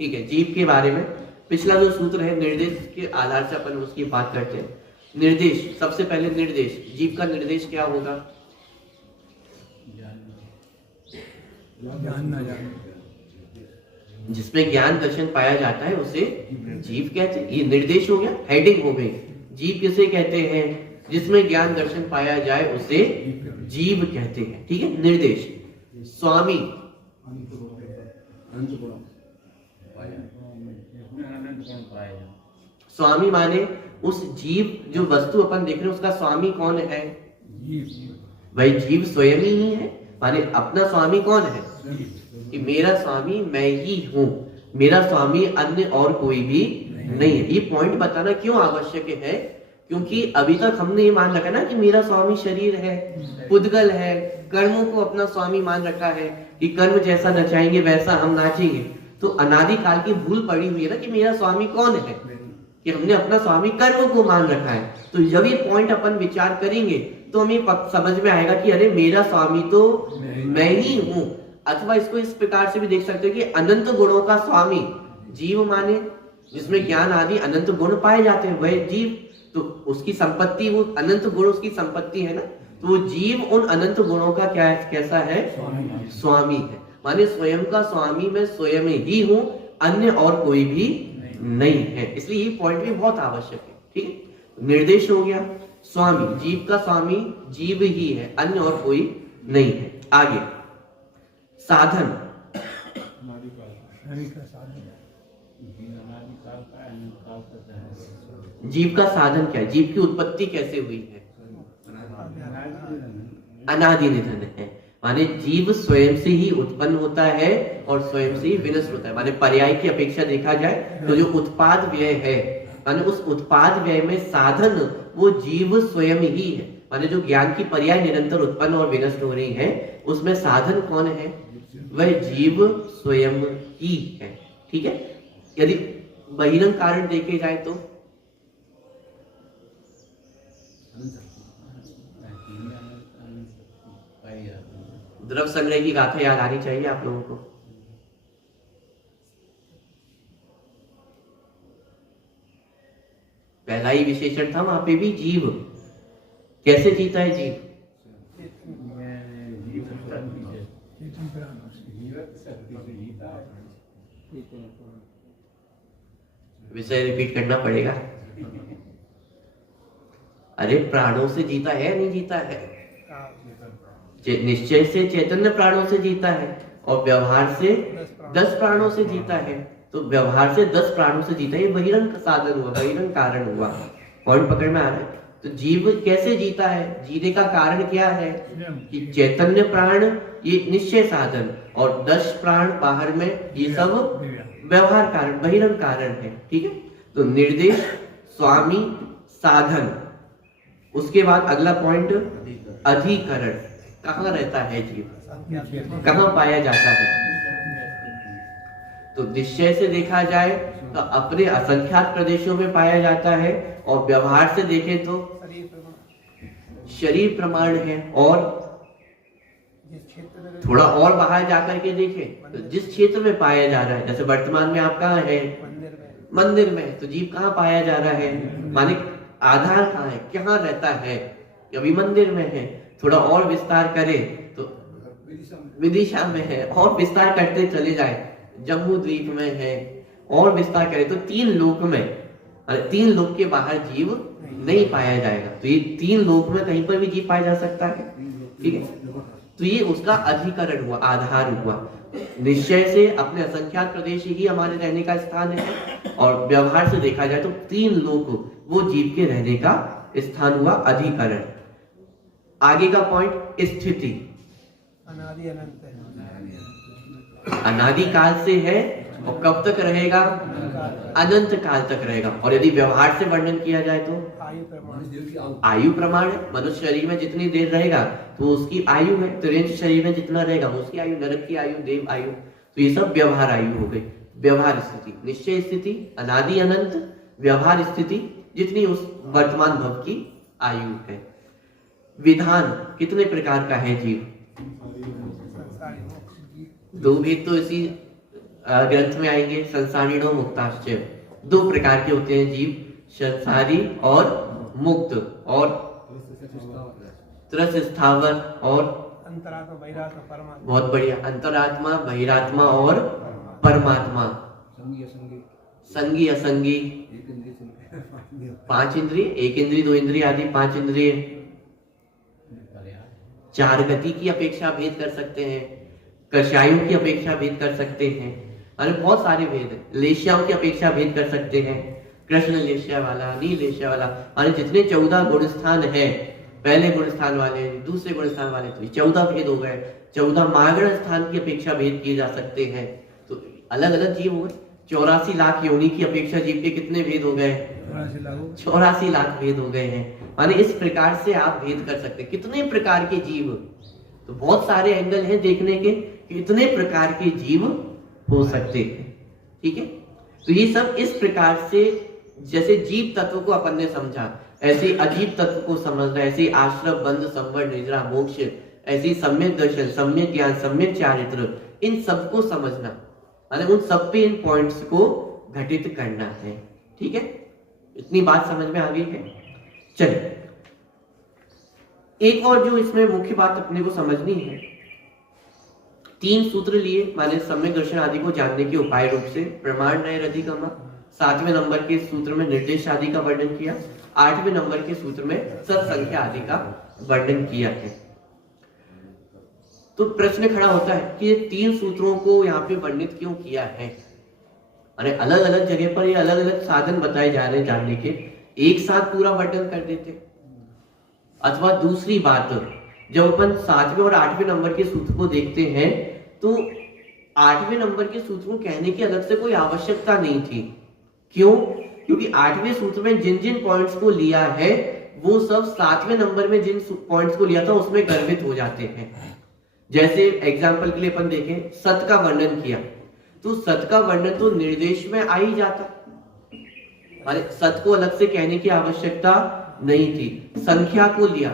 ठीक है, जीव के बारे में पिछला जो सूत्र है निर्देश के आधार से अपन उसकी बात करते हैं। निर्देश, सबसे पहले निर्देश, जीव का निर्देश क्या होगा? जिसमें ज्ञान दर्शन पाया जाता है उसे जीव कहते हैं। ये निर्देश हो गया, हेडिंग हो गई। जीव किसे कहते हैं? जिसमें ज्ञान दर्शन पाया जाए उसे जीव कहते हैं। ठीक है, निर्देश। स्वामी, स्वामी माने उस जीव जो वस्तु अपन देख रहे हैं उसका स्वामी कौन है? भाई जीव स्वयं ही है। माने अपना स्वामी कौन है? कि मेरा स्वामी मैं ही हूं, मेरा स्वामी अन्य और कोई भी नहीं है। ये पॉइंट बताना क्यों आवश्यक है? क्योंकि अभी तक हमने ये मान रखा ना कि मेरा स्वामी शरीर है, पुद्गल है, कर्मों को अपना स्वामी मान रखा है कि कर्म जैसा नचाएंगे वैसा हम नाचेंगे। तो अनादिकाल की भूल पड़ी हुई है ना कि मेरा स्वामी कौन है, कि हमने अपना स्वामी कर्म को मान रखा है। तो जब ये पॉइंट अपन विचार करेंगे तो हमें समझ में आएगा कि अरे मेरा स्वामी तो मैं ही हूं। अथवा इसको इस प्रकार से भी देख सकते हो कि अनंत गुणों का स्वामी जीव माने जिसमें ज्ञान आदि अनंत गुण पाए जाते हैं वह जीव। तो उसकी संपत्ति, वो अनंत गुण उसकी संपत्ति है ना, तो वो जीव उन अनंत गुणों का क्या है, कैसा है? स्वामी है। माने स्वयं का स्वामी मैं स्वयं ही हूं, अन्य और कोई भी नहीं है। इसलिए ये पॉइंट भी बहुत आवश्यक है। ठीक है, निर्देश हो गया। स्वामी, जीव का स्वामी जीव ही है, अन्य और कोई नहीं है। आगे साधन, जीव का साधन क्या है? जीव की उत्पत्ति कैसे हुई है? अनादि निधन है। माने जीव स्वयं से ही उत्पन्न होता है और स्वयं से ही विनष्ट होता है। माने पर्याय की अपेक्षा देखा जाए तो जो उत्पाद व्यय है, माने उस उत्पाद व्यय में साधन वो जीव स्वयं ही है। माने जो ज्ञान की पर्याय निरंतर उत्पन्न और विनष्ट हो रही है उसमें साधन कौन है? वह जीव स्वयं ही है। ठीक है, यदि बहिरंग कारण देखे जाए तो द्रव संग्रह की गाथा याद आनी चाहिए आप लोगों को। पहला ही विशेषण था वहां पे भी, जीव कैसे जीता है? जीव विषय रिपीट करना पड़ेगा। अरे प्राणों से जीता है, नहीं जीता है? निश्चय से चैतन्य प्राणों से जीता है और व्यवहार से 10 प्राणों से जीता है। तो व्यवहार से 10 प्राणों से जीता है, ये बहिरंग साधन हुआ, बहिरंग कारण हुआ। पॉइंट पकड़ में आ रहा है? तो जीव कैसे जीता है? जीने का कारण क्या है? कि चैतन्य प्राण ये निश्चय साधन और 10 प्राण बाहर में, ये सब व्यवहार कारण, बहिरंग कारण है। ठीक है, तो निर्देश, स्वामी, साधन। उसके बाद अगला पॉइंट अधिकरण। कहाँ रहता है जीव, कहाँ पाया जाता है? तो निश्चय से देखा जाए तो अपने असंख्यात प्रदेशों में पाया जाता है और व्यवहार से देखें तो शरीर प्रमाण है। और थोड़ा और बाहर जाकर के देखें तो जिस क्षेत्र में पाया जा रहा है, जैसे वर्तमान में आप कहाँ है, मंदिर में, तो जीव कहाँ पाया जा रहा है, माने आधार कहाँ है, कहाँ रहता है, अभी मंदिर में है। थोड़ा और विस्तार करें तो विदिशा में है, और विस्तार करते चले जाए जम्मू द्वीप में है, और विस्तार करें तो 3 लोक में, 3 लोक के बाहर जीव नहीं पाया जाएगा। तो ये 3 लोक में कहीं पर भी जीव पाया जा सकता है, ठीक है। तो ये उसका अधिकरण हुआ, आधार हुआ। निश्चय से अपने असंख्यात प्रदेश ही हमारे रहने का स्थान है, और व्यवहार से देखा जाए तो 3 लोक वो जीव के रहने का स्थान हुआ, अधिकरण। आगे का पॉइंट स्थिति, अनादि अनंत है, अनादि काल से है और कब तक रहेगा, अनंत काल तक रहेगा। और यदि व्यवहार से वर्णन किया जाए तो आयु प्रमाण है, मनुष्य शरीर में जितनी देर रहेगा तो उसकी आयु है, त्रिंश शरीर में जितना रहेगा उसकी आयु, नरक की आयु, देव आयु, तो ये सब व्यवहार आयु हो गई। व्यवहार स्थिति, निश्चय स्थिति, अनादि अनंत, व्यवहार स्थिति जितनी उस वर्तमान भव की आयु है। विधान, कितने प्रकार का है जीव, 2 भेद तो इसी ग्रंथ में आएंगे, संसारिणो मुक्ताश्च। 2 प्रकार के होते हैं जीव, संसारी और मुक्त, और त्रस स्थावर और अंतरात्मा बहिरात्मा परमात्मा। बहुत बढ़िया, अंतरात्मा, बहिरात्मा और परमात्मा। संगी असंगी, 5 इंद्रिय, 1 इंद्रिय, 2 इंद्रिय आदि 5 इंद्रिय। 4 गति की अपेक्षा भेद कर सकते हैं, कषायों की अपेक्षा भेद कर सकते हैं, अरे बहुत सारे भेद है। लेश्याओं की अपेक्षा भेद कर सकते हैं, कृष्ण लेश्या वाला, नील लेश्या वाला, अरे जितने 14 गुण स्थान है, पहले गुण स्थान वाले, दूसरे गुण स्थान वाले, तो 14 भेद हो गए। 14 मागण स्थान की अपेक्षा भेद किए जा सकते हैं, तो अलग अलग जीव हो गए। 84 लाख योनि की अपेक्षा जीव के कितने भेद हो गए, 84 लाख भेद हो गए हैं। माने इस प्रकार से आप भेद कर सकते हैं कितने प्रकार के जीव, तो बहुत सारे एंगल हैं देखने के, कितने प्रकार के जीव हो सकते हैं, ठीक है। तो ये सब इस प्रकार से, जैसे जीव तत्व को अपन ने समझा, ऐसे अजीव तत्व को समझना, ऐसे आश्रम, बंध, संवर, निद्रा, मोक्ष, ऐसे सम्यक दर्शन, सम्यक ज्ञान, सम्यक चारित्र, इन सबको समझना, माने उन सब पे इन पॉइंट्स को घटित करना है, ठीक है। इतनी बात समझ में आ गई है। चलिए एक और जो इसमें मुख्य बात अपने को समझनी है, 3 सूत्र लिए, माने सम्यक दर्शन आदि को जानने के उपाय रूप से प्रमाण नय अधिगम, 7वें नंबर के सूत्र में निर्देश आदि का वर्णन किया, 8वें नंबर के सूत्र में सत्संख्या आदि का वर्णन किया है। तो प्रश्न खड़ा होता है कि ये 3 सूत्रों को यहाँ पे वर्णित क्यों किया है, अरे अलग अलग जगह पर ये अलग अलग साधन बताए जा रहे हैं जानने के, एक साथ पूरा वर्णन कर देते। अथवा दूसरी बात, जब अपन 7वें और 8वें नंबर के सूत्र को देखते हैं तो 8वें नंबर के सूत्र को कहने की अलग से कोई आवश्यकता नहीं थी। क्यों? क्योंकि 8वें सूत्र में जिन जिन पॉइंट्स को लिया है वो सब 7वें नंबर में जिन पॉइंट्स को लिया था उसमें गर्भित हो जाते हैं। जैसे एग्जाम्पल के लिए अपन देखें, सत का वर्णन किया, तो सत का वर्णन तो निर्देश में आ ही जाता, अरे सत को अलग से कहने की आवश्यकता नहीं थी। संख्या को लिया,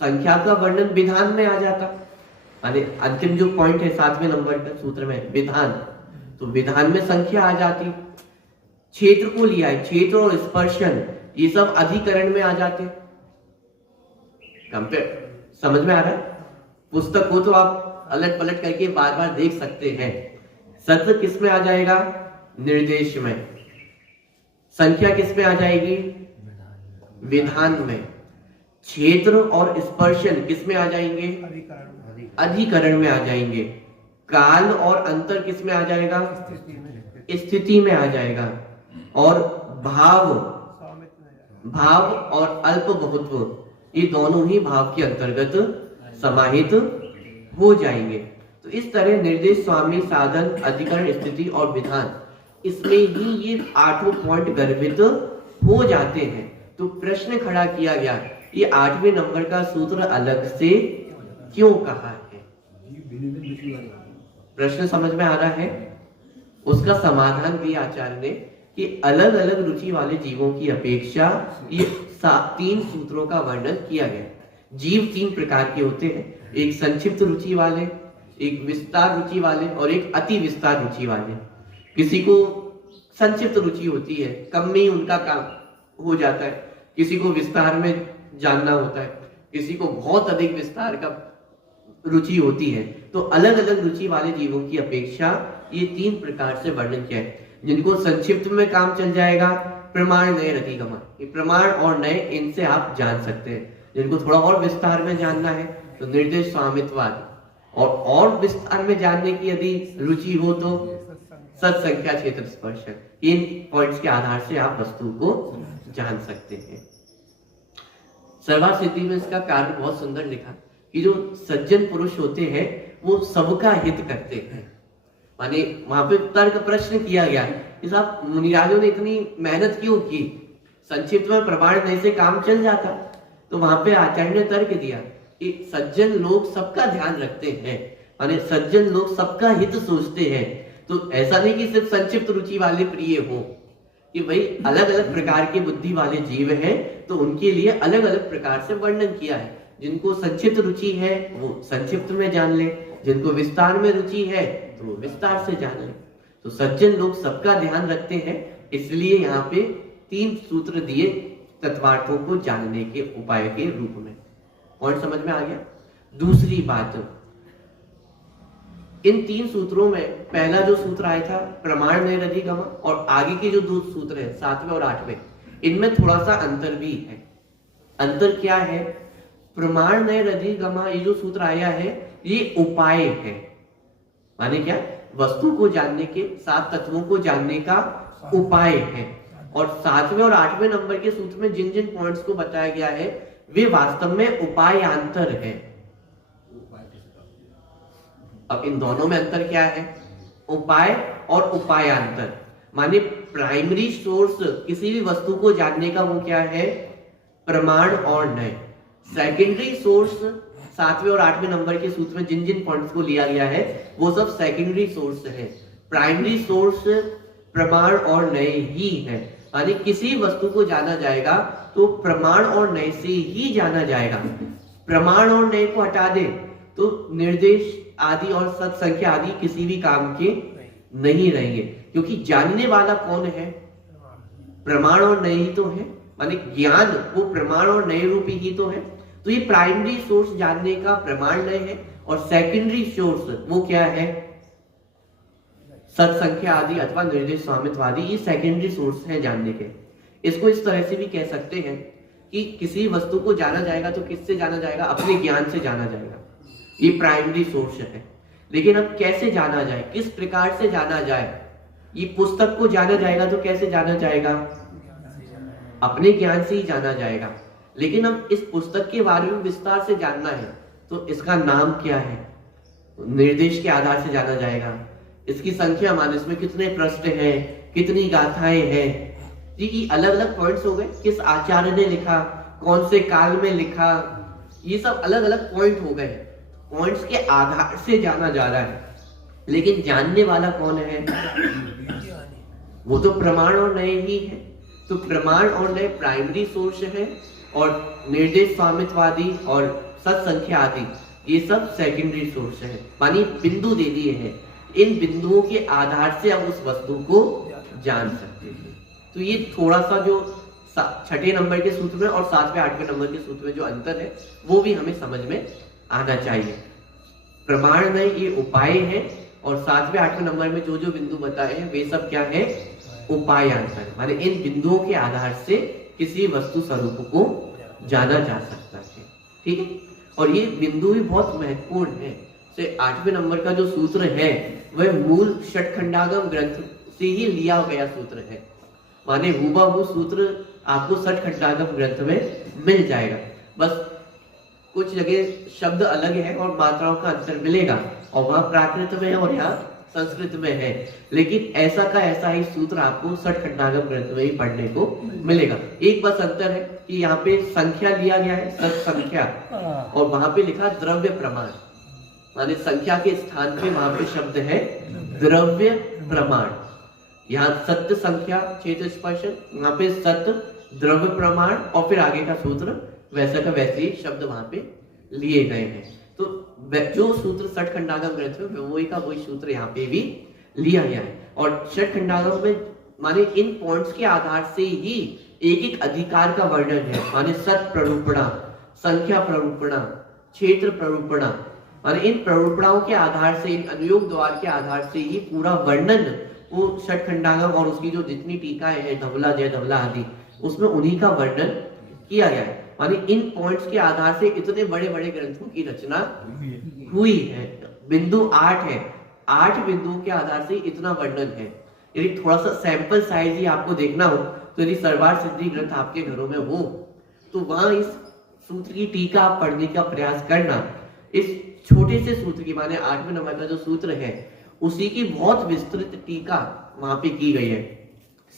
संख्या का वर्णन विधान में आ जाता, अरे अंतिम जो पॉइंट है 7वें नंबर का सूत्र में विधान, तो विधान में संख्या आ जाती। क्षेत्र को लिया है, क्षेत्र और स्पर्शन ये सब अधिकरण में आ जाते। कंपेयर समझ में आ रहा है? पुस्तक हो तो आप अलट पलट करके बार बार देख सकते हैं। सत्य किस में आ जाएगा? निर्देश में। संख्या किस में आ जाएगी? विधान में। क्षेत्र और स्पर्शन किस में आ जाएंगे? अधिकरण में आ जाएंगे। काल और अंतर किस में आ जाएगा? स्थिति में आ जाएगा। और भाव और अल्प बहुत्व ये दोनों ही भाव के अंतर्गत समाहित हो जाएंगे। तो इस तरह निर्देश, स्वामी, साधन, अधिकरण, स्थिति और विधान, इसमें ही ये 8 पॉइंट गर्भित हो जाते हैं। तो प्रश्न खड़ा किया गया, ये 8वें नंबर का सूत्र अलग से क्यों कहा है? प्रश्न समझ में आ रहा है? उसका समाधान दिया आचार्य ने कि अलग अलग रुचि वाले जीवों की अपेक्षा ये 3 सूत्रों का वर्णन किया गया। जीव 3 प्रकार के होते हैं, एक संक्षिप्त रुचि वाले, एक विस्तार रुचि वाले और एक अति विस्तार रुचि वाले। किसी को संक्षिप्त रुचि होती है, कम में ही उनका काम हो जाता है, किसी को विस्तार में जानना होता है, किसी को बहुत अधिक विस्तार का रुचि होती है। तो अलग अलग रुचि वाले जीवों की अपेक्षा ये 3 प्रकार से वर्णन किया है। जिनको संक्षिप्त में काम चल जाएगा, प्रमाण नए रतिगमा, ये प्रमाण और नए इनसे आप जान सकते हैं। जिनको थोड़ा और विस्तार में जानना है तो निर्देश स्वामित्वादी, और विस्तार में जानने की यदि रुचि हो तो सत्संख्या क्षेत्र स्पर्शन। इन पॉइंट्स के आधार से आप वस्तु को जान सकते हैं। सर्वा सिद्धि में इसका कार्य बहुत सुंदर लिखा कि जो सज्जन पुरुष होते हैं वो सबका हित करते हैं। माने वहां पे तर्क प्रश्न किया गया कि साहब मुनिराजों ने इतनी मेहनत क्यों की, संक्षिप्त में प्रमाण नहीं से काम चल जाता। तो वहां पे आचार्य ने तर्क दिया कि सज्जन लोग सबका ध्यान रखते हैं, माने सज्जन लोग सबका हित सोचते हैं। तो ऐसा नहीं कि सिर्फ संक्षिप्त रुचि वाले प्रिय हो, कि भाई अलग अलग प्रकार के बुद्धि वाले जीव हैं तो उनके लिए अलग अलग प्रकार से वर्णन किया है। जिनको संक्षिप्त रुचि है वो संक्षिप्त में जान ले, जिनको विस्तार में रुचि है तो वो विस्तार से जान ले। तो सज्जन लोग सबका ध्यान रखते हैं, इसलिए यहाँ पे 3 सूत्र दिए तत्वार्थों को जानने के उपाय के रूप में। पॉइंट समझ में आ गया। दूसरी बात, इन 3 सूत्रों में पहला जो सूत्र आया था प्रमाण नए रधिगम, और आगे के जो 2 सूत्र है 7वें और 8वें, इनमें थोड़ा सा अंतर भी है। अंतर क्या है? प्रमाण नए रधिगम ये जो सूत्र आया है ये उपाय है, माने क्या, वस्तु को जानने के, 7 तत्वों को जानने का उपाय है। और 7वें और 8वें नंबर के सूत्र में जिन जिन पॉइंट्स को बताया गया है वे वास्तव में उपायांतर है। अब इन दोनों में अंतर क्या है? उपाय और उपायांतर। माने प्राइमरी सोर्स किसी भी वस्तु को जानने का वो क्या है? प्रमाण और नय। सेकेंडरी सोर्स 7वें और 8वें नंबर के सूत्र में जिन जिन पॉइंट्स को लिया गया है वो सब सेकेंडरी सोर्स है। प्राइमरी सोर्स प्रमाण और नय ही है। माने किसी वस्तु को जाना जाएगा तो प्रमाण और नय से ही जाना जाएगा। प्रमाण और नय को हटा दे तो निर्देश आदि और सत्संख्या आदि किसी भी काम के नहीं रहेंगे, क्योंकि जानने वाला कौन है? प्रमाण और नय ही तो है। माने ज्ञान वो प्रमाण और नय रूपी ही तो है। तो ये प्राइमरी सोर्स जानने का प्रमाण नय है, और सेकेंडरी सोर्स वो क्या है? सत्संख्या आदि अथवा निर्देश स्वामित्वादी, ये सेकेंडरी सोर्स है जानने के। इसको इस तरह से भी कह सकते हैं कि किसी वस्तु को जाना जाएगा तो किससे जाना जाएगा? अपने ज्ञान से जाना जाएगा, ये प्राइमरी सोर्स है। लेकिन अब कैसे जाना जाए, किस प्रकार से जाना जाए? ये पुस्तक को जाना जाएगा तो कैसे जाना जाएगा? अपने ज्ञान से ही जाना जाएगा। लेकिन अब इस पुस्तक के बारे में विस्तार से जानना है तो इसका नाम क्या है? निर्देश के आधार से जाना जाएगा। इसकी संख्या मान, इसमें कितने पृष्ठ हैं, कितनी गाथाएं हैं, ये अलग अलग पॉइंट्स हो गए। किस आचार्य ने लिखा, कौन से काल में लिखा, ये सब अलग अलग पॉइंट हो गए। पॉइंट्स के आधार से जाना जा रहा है, लेकिन जानने वाला कौन है? वो तो प्रमाण और नय ही है। तो प्रमाण और नय प्राइमरी सोर्स है, और निर्देश स्वामित्वादी और सत्संख्या आदि ये सब सेकेंडरी सोर्स है। मानी बिंदु दे दिए हैं, इन बिंदुओं के आधार से हम उस वस्तु को जान सकते हैं। तो ये थोड़ा सा जो 6ठे नंबर के सूत्र में और 7वें 8वें नंबर के सूत्र में जो अंतर है वो भी हमें समझ में आना चाहिए। प्रमाण नय ये उपाय है, और 7वें 8वें नंबर में जो जो बिंदु बताए हैं वे सब क्या है? उपायांतर। माने इन बिंदुओं के आधार से किसी वस्तु स्वरूप को जाना जा सकता है। ठीक है, और ये बिंदु भी बहुत महत्वपूर्ण है। से 8वें नंबर का जो सूत्र है वह मूल षटखंडागम ग्रंथ से ही लिया गया सूत्र है। माने हूबहू सूत्र आपको षटखंडागम ग्रंथ में मिल जाएगा, बस कुछ जगह शब्द अलग है और मात्राओं का अंतर मिलेगा, और वहां प्राकृत में है और यहाँ संस्कृत में है। लेकिन ऐसा का ऐसा ही सूत्र आपको षटखंडागम ग्रंथ में ही पढ़ने को मिलेगा। एक बस अंतर है कि यहाँ पे संख्या लिया गया है, सत्संख्या, और वहां पे लिखा द्रव्य प्रमाण। माने संख्या के स्थान पे वहां पे शब्द है द्रव्य प्रमाण। यहाँ सत्य संख्या क्षेत्र स्पर्शन, यहाँ पे सत्य द्रव्य प्रमाण, और फिर आगे का सूत्र वैसा का वैसे ही शब्द वहां पे लिए गए हैं। तो जो सूत्र षट खंडागम ग्रंथ में वही का वही सूत्र यहाँ पे भी लिया गया है। और षट खंडागम में माने इन पॉइंट्स के आधार से ही एक एक अधिकार का वर्णन है, माने सत प्ररूपणा, संख्या प्ररूपणा, क्षेत्र प्ररूपणा, माने इन प्ररूपणाओं के आधार से, इन अनुयोग द्वार के आधार से ही पूरा वर्णन वो षट खंडागम और उसकी जो जितनी टीकाएं हैं धवला, जय धवला आदि, उसमें उन्हीं का वर्णन किया गया है। माने इन पॉइंट्स के आधार से इतने बड़े बड़े ग्रंथों की रचना हुई है। बिंदु 8 है, 8 बिंदुओं के आधार से इतना वर्णन है। यदि थोड़ा सा सैंपल साइज ही आपको देखना हो तो यदि सर्वार्थ सिद्धि ग्रंथ आपके घरों में हो तो वहां इस सूत्र की टीका आप पढ़ने का प्रयास करना। इस छोटे से सूत्र की, माने 8वें नंबर का जो सूत्र है उसी की बहुत विस्तृत टीका वहां पे की गई है।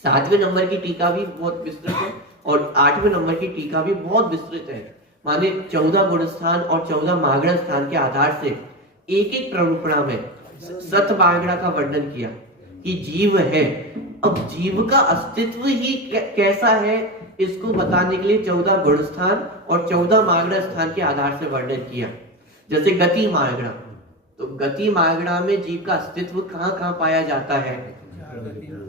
7वें नंबर की टीका भी बहुत विस्तृत है और 8वें नंबर की टीका भी बहुत विस्तृत है। माने 14 गुण स्थान और 14 मागण स्थान के आधार से एक एक प्ररूपणा में सत मागणा का वर्णन किया कि जीव है। अब जीव का अस्तित्व ही कैसा है इसको बताने के लिए 14 गुण स्थान और 14 मागण स्थान के आधार से वर्णन किया। जैसे गति मागणा, तो गति मागणा में जीव का अस्तित्व कहाँ कहाँ पाया जाता है?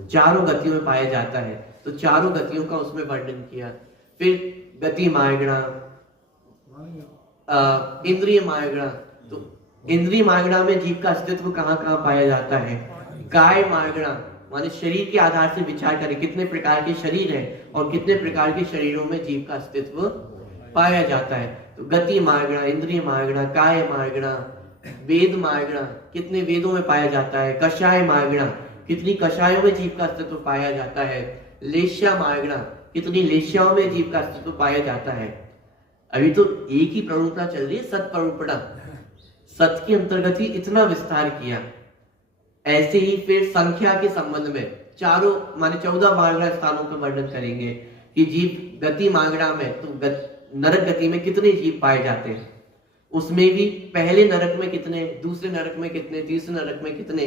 चारों गतियों में पाया जाता है, तो चारों गतियों का उसमें वर्णन किया। फिर गति मागणा, इंद्रिय मागणा, तो इंद्रिय मागणा में जीव का अस्तित्व कहाँ कहाँ पाया जाता है? काय मागणा, माने शरीर के आधार से विचार करें कितने प्रकार के शरीर है और कितने प्रकार के शरीरों में जीव का अस्तित्व पाया जाता है। तो गति मागणा, इंद्रिय मागणा, काय मागणा, वेद मागणा, कितने वेदों में पाया जाता है? कषाय मागणा, कितनी कषायों में जीव का अस्तित्व पाया जाता है? लेश्या मागणा, कितनी लेश्याओं में जीव का अस्तित्व पाया जाता है? अभी तो एक ही प्ररूपणा चल रही है, सत प्ररूपणा, सत के अंतर्गत ही इतना विस्तार किया। ऐसे ही फिर संख्या के संबंध में चारों माने 14 मागणा स्थानों का वर्णन करेंगे कि जीव गति मागणा में तो नरक गति में कितने जीव पाए जाते हैं, उसमें भी पहले नरक में कितने, दूसरे नरक में कितने, तीसरे नरक में कितने,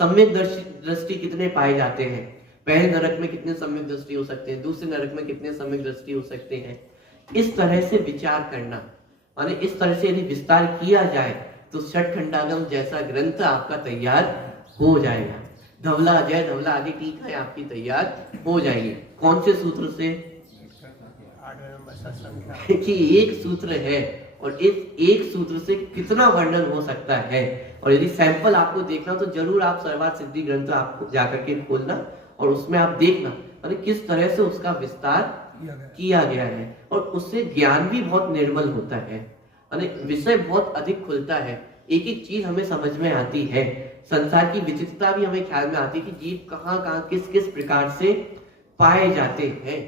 सम्यक दृष्टि कितने पाए जाते हैं, पहले नरक में कितने सम्यक दृष्टि हो सकते हैं, दूसरे नरक में कितने सम्यक दृष्टि हो सकते हैं। इस तरह से विचार करना, माने इस तरह से यदि विस्तार किया जाए तो षट खंडागम जैसा ग्रंथ आपका तैयार हो जाएगा। धवला, जय धवला आदि टीकाएं आपकी तैयार हो जाएगी। कौन से सूत्र से? 8वें नंबर संख्या कि एक सूत्र है और इस एक सूत्र से कितना वर्णन हो सकता है। और यदि सैंपल आपको देखना तो जरूर आप सर्वार्थ सिद्धि ग्रंथ आपको जाकर के खोलना और उसमें आप देखना अरे किस तरह से उसका विस्तार किया गया है और उससे ज्ञान भी बहुत निर्मल होता है, विषय बहुत अधिक खुलता है, एक एक चीज हमें समझ में आती है, संसार की विचित्रता भी हमें ख्याल में आती है कि जीव कहाँ कहाँ किस किस प्रकार से पाए जाते हैं।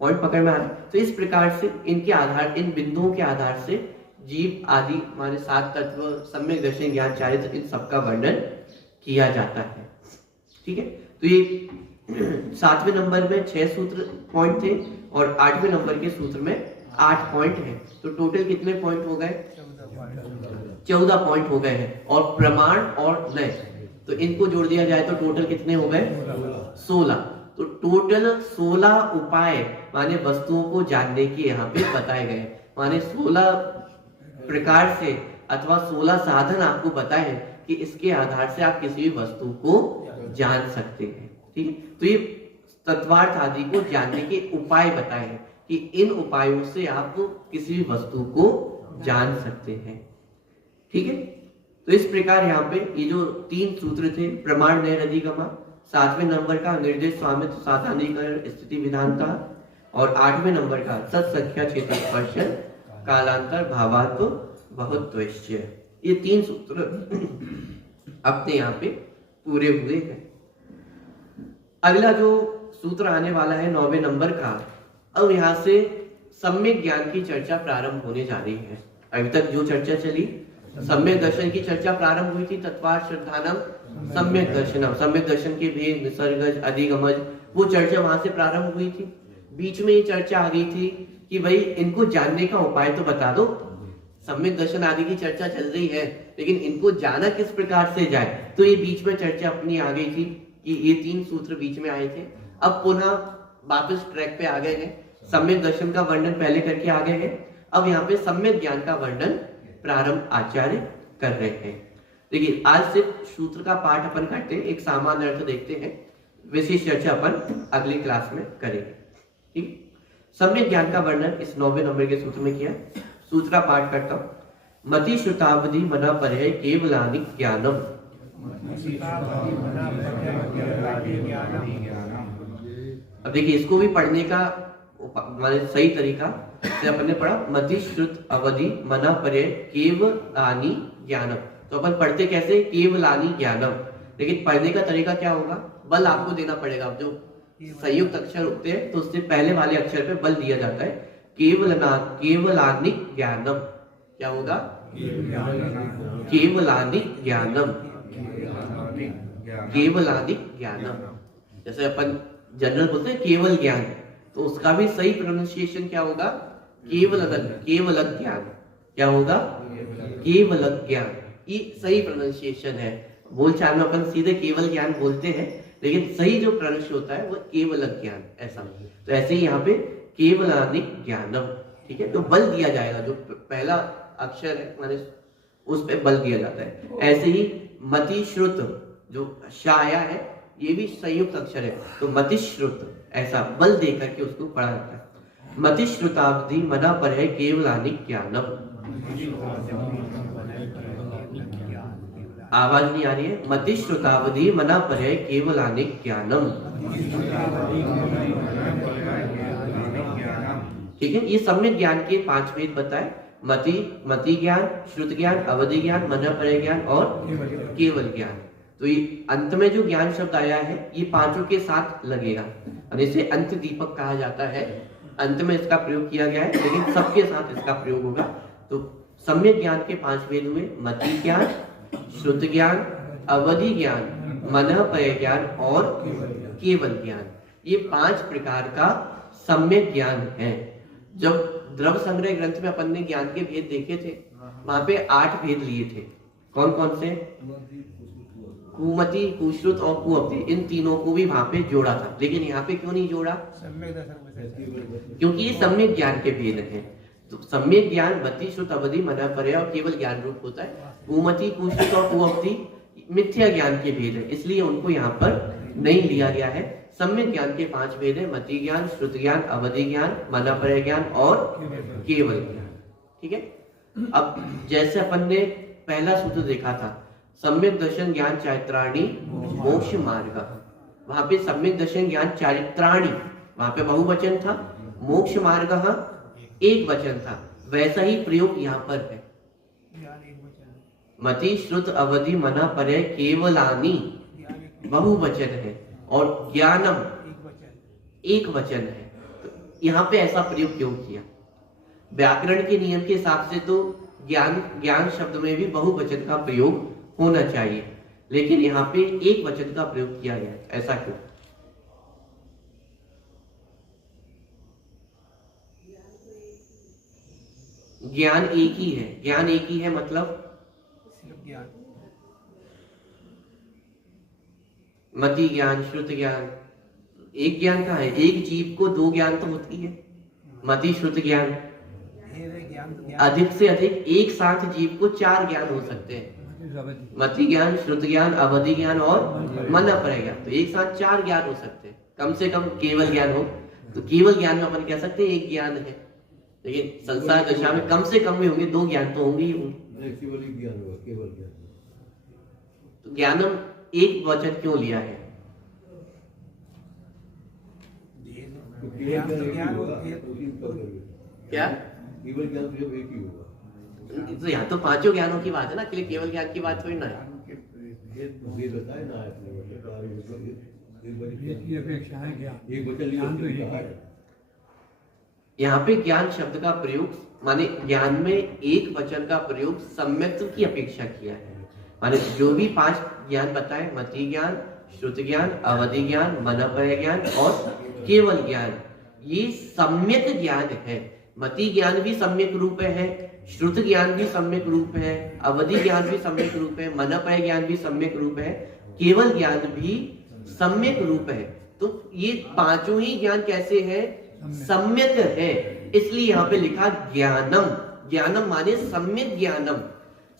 पॉइंट पकड़ में आते। तो इस प्रकार से इनके आधार, इन बिंदुओं के आधार से जीव आदि हमारे 7 तत्व, सम्यक दर्शन, ज्ञान, चारित्र, इन सबका वर्णन किया जाता है। ठीक है, तो ये 7वें नंबर में 6 सूत्र पॉइंट थे और 8वें नंबर के सूत्र में 8 पॉइंट है। तो टोटल कितने पॉइंट हो गए? 14 पॉइंट हो गए हैं। और प्रमाण और नय, तो इनको जोड़ दिया जाए तो टोटल कितने हो गए? 16। तो टोटल 16 उपाय माने वस्तुओं को जानने के यहाँ पे बताए गए, माने 16 प्रकार से अथवा 16 साधन आपको बताए हैं कि इसके आधार से आप किसी भी वस्तु को जान सकते हैं। ठीक है, तो ये तत्वार्थ आदि को जानने के उपाय बताए हैं कि इन उपायों से आप किसी भी वस्तु को जान सकते हैं। ठीक है, तो इस प्रकार यहाँ पे ये जो 3 सूत्र थे, प्रमाण, नय, अधिगमा, 7वें नंबर का निर्देश, स्वामित्व, साधारणीकरण, स्थिति, विधानता और 8वें नंबर का सत, संख्या, क्षेत्र, स्पर्शन, कालांतर, भावात्व, बहुत्वश्य, ये 3 सूत्र अपने यहाँ पे पूरे हुए हैं। अगला जो सूत्र आने वाला है 9वें नंबर का, अब यहाँ से सम्यक ज्ञान की चर्चा प्रारंभ होने जा रही है। अभी तक जो चर्चा चली, सम्यक दर्शन की चर्चा प्रारंभ हुई थी, तत्वार्थ श्रद्धानम सम्यक दर्शनम, सम्यक दर्शन के भेद, निसर्गज, अधिगमज, वो चर्चा वहां से प्रारंभ हुई थी। बीच में ये चर्चा आ गई थी कि भाई इनको जानने का उपाय तो बता दो। सम्यक दर्शन आदि की चर्चा चल रही है लेकिन इनको जाना किस प्रकार से जाए, तो ये बीच में चर्चा अपनी आ गई थी कि ये 3 सूत्र बीच में आए थे। अब पुनः वापस ट्रैक पे आ गए हैं सम्यक दर्शन का वर्णन पहले करके आ गए हैं। अब यहाँ पे सम्यक ज्ञान का वर्णन प्रारंभ आचार्य कर रहे हैं। देखिए आज सिर्फ सूत्र का पाठ अपन करते हैं, एक सामान्य अर्थ देखते हैं, विशेष चर्चा अपन अगली क्लास में करेंगे। ठीक, सम्यक ज्ञान का वर्णन इस 9वें नंबर के सूत्र में किया। सूत्र का पाठ करता हूं। मति श्रुतावधि मना परहे केवलानि ज्ञानम। अब देखिए इसको भी पढ़ने का माने सही तरीका से अपन ने पढ़ा, मति श्रुत अवधि मना परहे केवलानि ज्ञानम। तो अपन पढ़ते कैसे, केवलानि ज्ञानम, लेकिन पढ़ने का तरीका क्या होगा, बल आपको देना पड़ेगा। जो संयुक्त अक्षर होते हैं तो उससे पहले वाले अक्षर पे बल दिया जाता है। केवलानि ज्ञानम क्या होगा, केवलानि ज्ञानम, केवलानि ज्ञानम। जैसे अपन जनरल बोलते हैं केवल ज्ञान, तो उसका भी सही प्रोनाउंसिएशन क्या होगा, केवल ज्ञान। क्या होगा, केवल ज्ञान। ये सही प्रोनाउंसिएशन है। बोलचाल में अपन सीधे केवल ज्ञान बोलते हैं, लेकिन सही जो प्रोनाउंस होता है वो केवल ज्ञान ऐसा। तो ऐसे ही यहाँ पे केवलानि ज्ञानम, ठीक है। तो बल दिया जाएगा, जो पहला अक्षर है माने उस पे बल दिया जाता है। ऐसे ही मति श्रुत, जो शाया है ये भी संयुक्त अक्षर है, तो मति श्रुत ऐसा बल दे करके उसको पढ़ा जाता है। मति श्रुतावधि मना पर है केवलानि ज्ञानम। आवाज नहीं आ रही है। मति श्रुतावधि मना पर है केवलानि ज्ञानम। ठीक है, ये सम्यक ज्ञान के 5 भेद बताए। मति ज्ञान, श्रुत ज्ञान, अवधि ज्ञान, मना पर ज्ञान और केवल ज्ञान। तो ये अंत में जो ज्ञान शब्द आया है ये पांचों के साथ लगेगा और इसे अंत दीपक कहा जाता है। अंत में इसका प्रयोग किया गया है, लेकिन सबके साथ इसका प्रयोग होगा। तो सम्यक ज्ञान के 5 भेद हुए, मति ज्ञान, श्रुत ज्ञान, अवधि ज्ञान, मनःपय ज्ञान और केवल ज्ञान। ये 5 प्रकार का सम्यक ज्ञान है। जब द्रव्य संग्रह ग्रंथ में अपन ने ज्ञान के भेद देखे थे, वहां पे 8 भेद लिए थे। कौन कौन से, कुमति, कुश्रुत और कुअवधि, इन तीनों को भी वहां पे जोड़ा था। लेकिन यहाँ पे क्यों नहीं जोड़ा, क्योंकि ये सम्यक ज्ञान के भेद हैं। तो सम्यक ज्ञान मति, श्रुत, अवधि, मनःपय और केवल ज्ञान रूप होता है। कुमति, कुश्रुत और कुअवधि मिथ्या ज्ञान के भेद है, इसलिए उनको यहाँ पर नहीं लिया गया है। सम्यक ज्ञान के 5 भेद है, मति ज्ञान, श्रुत ज्ञान, अवधि ज्ञान, मनःपय ज्ञान और केवल ज्ञान। ठीक है। अब जैसे अपन ने पहला सूत्र देखा था, सम्यक दर्शन ज्ञान चारित्राणि मोक्ष मार्ग, वहां पे सम्यक दर्शन ज्ञान चारित्राणि, वहां पे बहुवचन था, मोक्ष मार्ग एक वचन था। वैसा ही प्रयोग यहाँ पर है। मति, श्रुत, अवधि, मनःपय केवलानि बहुवचन है और ज्ञानम एक वचन है। तो यहाँ पे ऐसा प्रयोग क्यों किया, व्याकरण के नियम के हिसाब से तो ज्ञान शब्द में भी बहुवचन का प्रयोग होना चाहिए, लेकिन यहाँ पे एक वचन का प्रयोग किया गया है। ऐसा क्यों, ज्ञान एक ही है, ज्ञान एक ही है मतलब मति ज्ञान, श्रुत ज्ञान, एक ज्ञान का है। एक जीव को 2 ज्ञान तो होती है, मति, श्रुत ज्ञान। अधिक से अधिक एक साथ जीव को 4 ज्ञान हो सकते हैं, मति ज्ञान, श्रुत ज्ञान, अवधि ज्ञान और मनःपय ज्ञान। तो एक साथ 4 ज्ञान हो सकते हैं। कम से कम केवल ज्ञान हो तो केवल ज्ञान में अपन कह सकते हैं एक ज्ञान है, लेकिन संसार दशा में कम से कम भी होंगे 2 ज्ञान तो होंगे ही होंगे। तो ज्ञानम एक वचन क्यों लिया है, क्या केवल ज्ञान तो जब एक ही होगा। तो यहाँ तो 5 ज्ञानों की बात है ना, कि केवल ज्ञान की बात थोड़ी ना है। यहाँ पे ज्ञान शब्द का प्रयोग माने ज्ञान में एक वचन का प्रयोग सम्यक्त्व की अपेक्षा किया है। माने जो भी 5 ज्ञान बताए, मति ज्ञान, श्रुत ज्ञान, अवधि ज्ञान, मनःपय ज्ञान और केवल ज्ञान, ये सम्यक ज्ञान है। मति ज्ञान भी सम्यक रूप है, श्रुत ज्ञान भी सम्यक रूप है, अवधि ज्ञान भी सम्यक रूप है, मनःपय ज्ञान भी सम्यक रूप है, केवल ज्ञान भी सम्यक रूप है। तो ये 5 ही ज्ञान कैसे हैं, सम्यक है, इसलिए यहाँ पे लिखा ज्ञानम। ज्ञानम माने सम्यक ज्ञानम।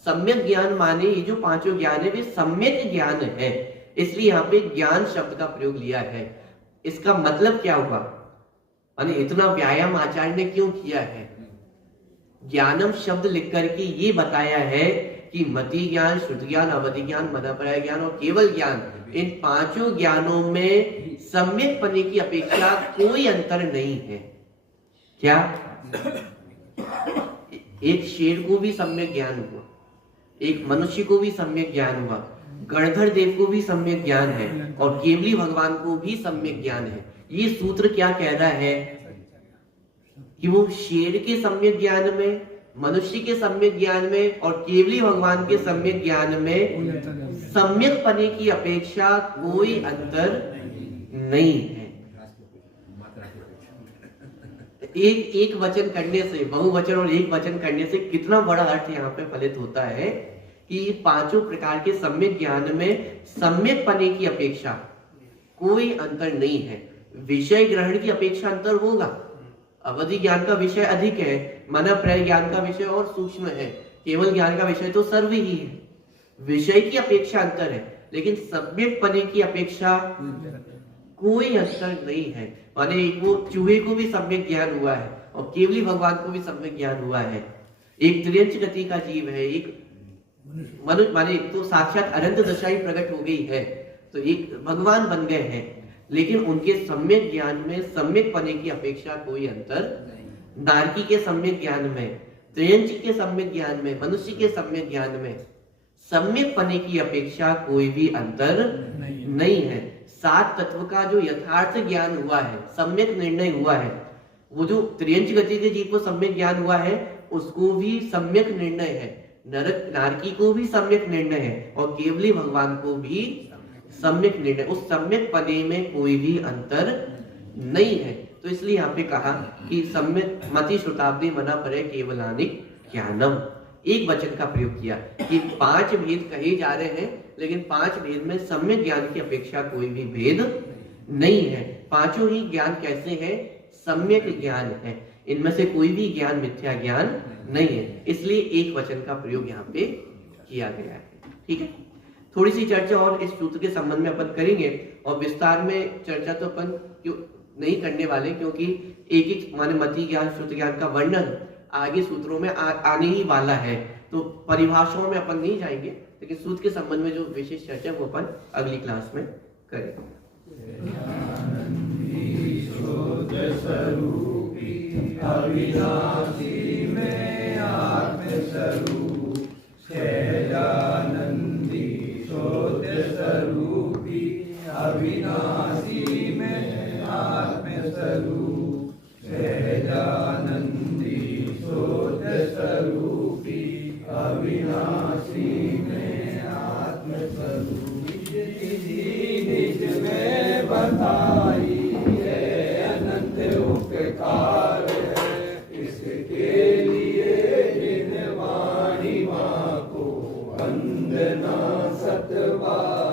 सम्यक ज्ञान माने ये जो पांचों ज्ञान है वे सम्यक ज्ञान है, इसलिए यहाँ पे ज्ञान शब्द का प्रयोग लिया है। इसका मतलब क्या हुआ, माने इतना व्यायाम आचार्य ने क्यों किया है? ज्ञानम शब्द लिख करके ये बताया है कि मति ज्ञान, श्रुति ज्ञान, अवधि ज्ञान, मदापर्याय ज्ञान और केवल ज्ञान, इन पांचों ज्ञानों में सम्यक पने की अपेक्षा कोई अंतर नहीं है। क्या? एक शेर को भी सम्यक ज्ञान हुआ, एक मनुष्य को भी सम्यक ज्ञान हुआ, गणधर देव को भी सम्यक ज्ञान है और केवली भगवान को भी सम्यक ज्ञान है। ये सूत्र क्या कह रहा है कि वो शेर के सम्यक ज्ञान में, मनुष्य के सम्यक ज्ञान में और केवली भगवान के सम्यक ज्ञान में सम्यक पने की अपेक्षा कोई अंतर नहीं है। एक वचन करने से, बहुवचन और एक वचन करने से कितना बड़ा अर्थ यहाँ पे फलित होता है कि ये पांचों प्रकार के सम्यक ज्ञान में सम्यक पने की अपेक्षा कोई अंतर नहीं है। विषय ग्रहण की अपेक्षा अंतर होगा, अवधि ज्ञान का विषय अधिक है, मनःप्रय ज्ञान का विषय और सूक्ष्म है, केवल ज्ञान का विषय तो सर्व ही है। विषय की अपेक्षा अंतर है, लेकिन सम्यक पने की अपेक्षा कोई अंतर नहीं है। माने वो चूहे को भी सम्यक ज्ञान हुआ है और केवली भगवान को भी सम्यक ज्ञान हुआ है। एक त्रियंच गति का जीव है, एक मनुष्य, माने तो साक्षात अनंत दशा ही प्रकट हो गई है, तो एक भगवान बन गए हैं, लेकिन उनके सम्यक ज्ञान में सम्यक पने की अपेक्षा कोई अंतर, नारकी के सम्यक ज्ञान में, त्रियंच के सम्यक ज्ञान में, मनुष्य के सम्यक ज्ञान में सम्यक पने की अपेक्षा कोई भी अंतर नहीं है। सात तत्व का जो यथार्थ ज्ञान हुआ है, सम्यक निर्णय हुआ है, वो जो त्रियंच गति के जीव को सम्यक ज्ञान हुआ है उसको भी सम्यक निर्णय है, नरक नारकी को भी सम्यक निर्णय है और केवली भगवान को भी सम्यक निर्णय। उस सम्यक पने में कोई भी अंतर नहीं है। तो इसलिए यहाँ पे कहा कि सम्यक मति श्रुताब्दी मनापरे केवलानिक ज्ञानम, एक वचन का प्रयोग किया कि पांच भेद कहे जा रहे हैं, लेकिन पांच भेद में सम्यक ज्ञान की अपेक्षा कोई भी भेद नहीं है। पांचों ही ज्ञान कैसे हैं? सम्यक ज्ञान है, इनमें से कोई भी ज्ञान मिथ्या ज्ञान नहीं है, इसलिए एक वचन का प्रयोग यहाँ पे किया गया है। ठीक है, थोड़ी सी चर्चा और इस सूत्र के संबंध में अपन करेंगे और विस्तार में चर्चा तो अपन क्यों नहीं करने वाले, क्योंकि एक एक माने मति ज्ञान, श्रुति ज्ञान का वर्णन आगे सूत्रों में आने ही वाला है, तो परिभाषाओं में अपन नहीं जाएंगे, लेकिन सूत्र के संबंध में जो विशेष चर्चा है वो अपन अगली क्लास में करेंगे। अविनाशी में आत्मस्वरूप, सहजानंदी शोध स्वरूपी, अविनाशी में आत्मस्वरूप, सहजानंदी शोध स्वरूपी, अविनाशी में आत्मस्वरूप, निज में बताई उपकार है, इसके लिए जिन वाणी माँ को वंदना सतबार।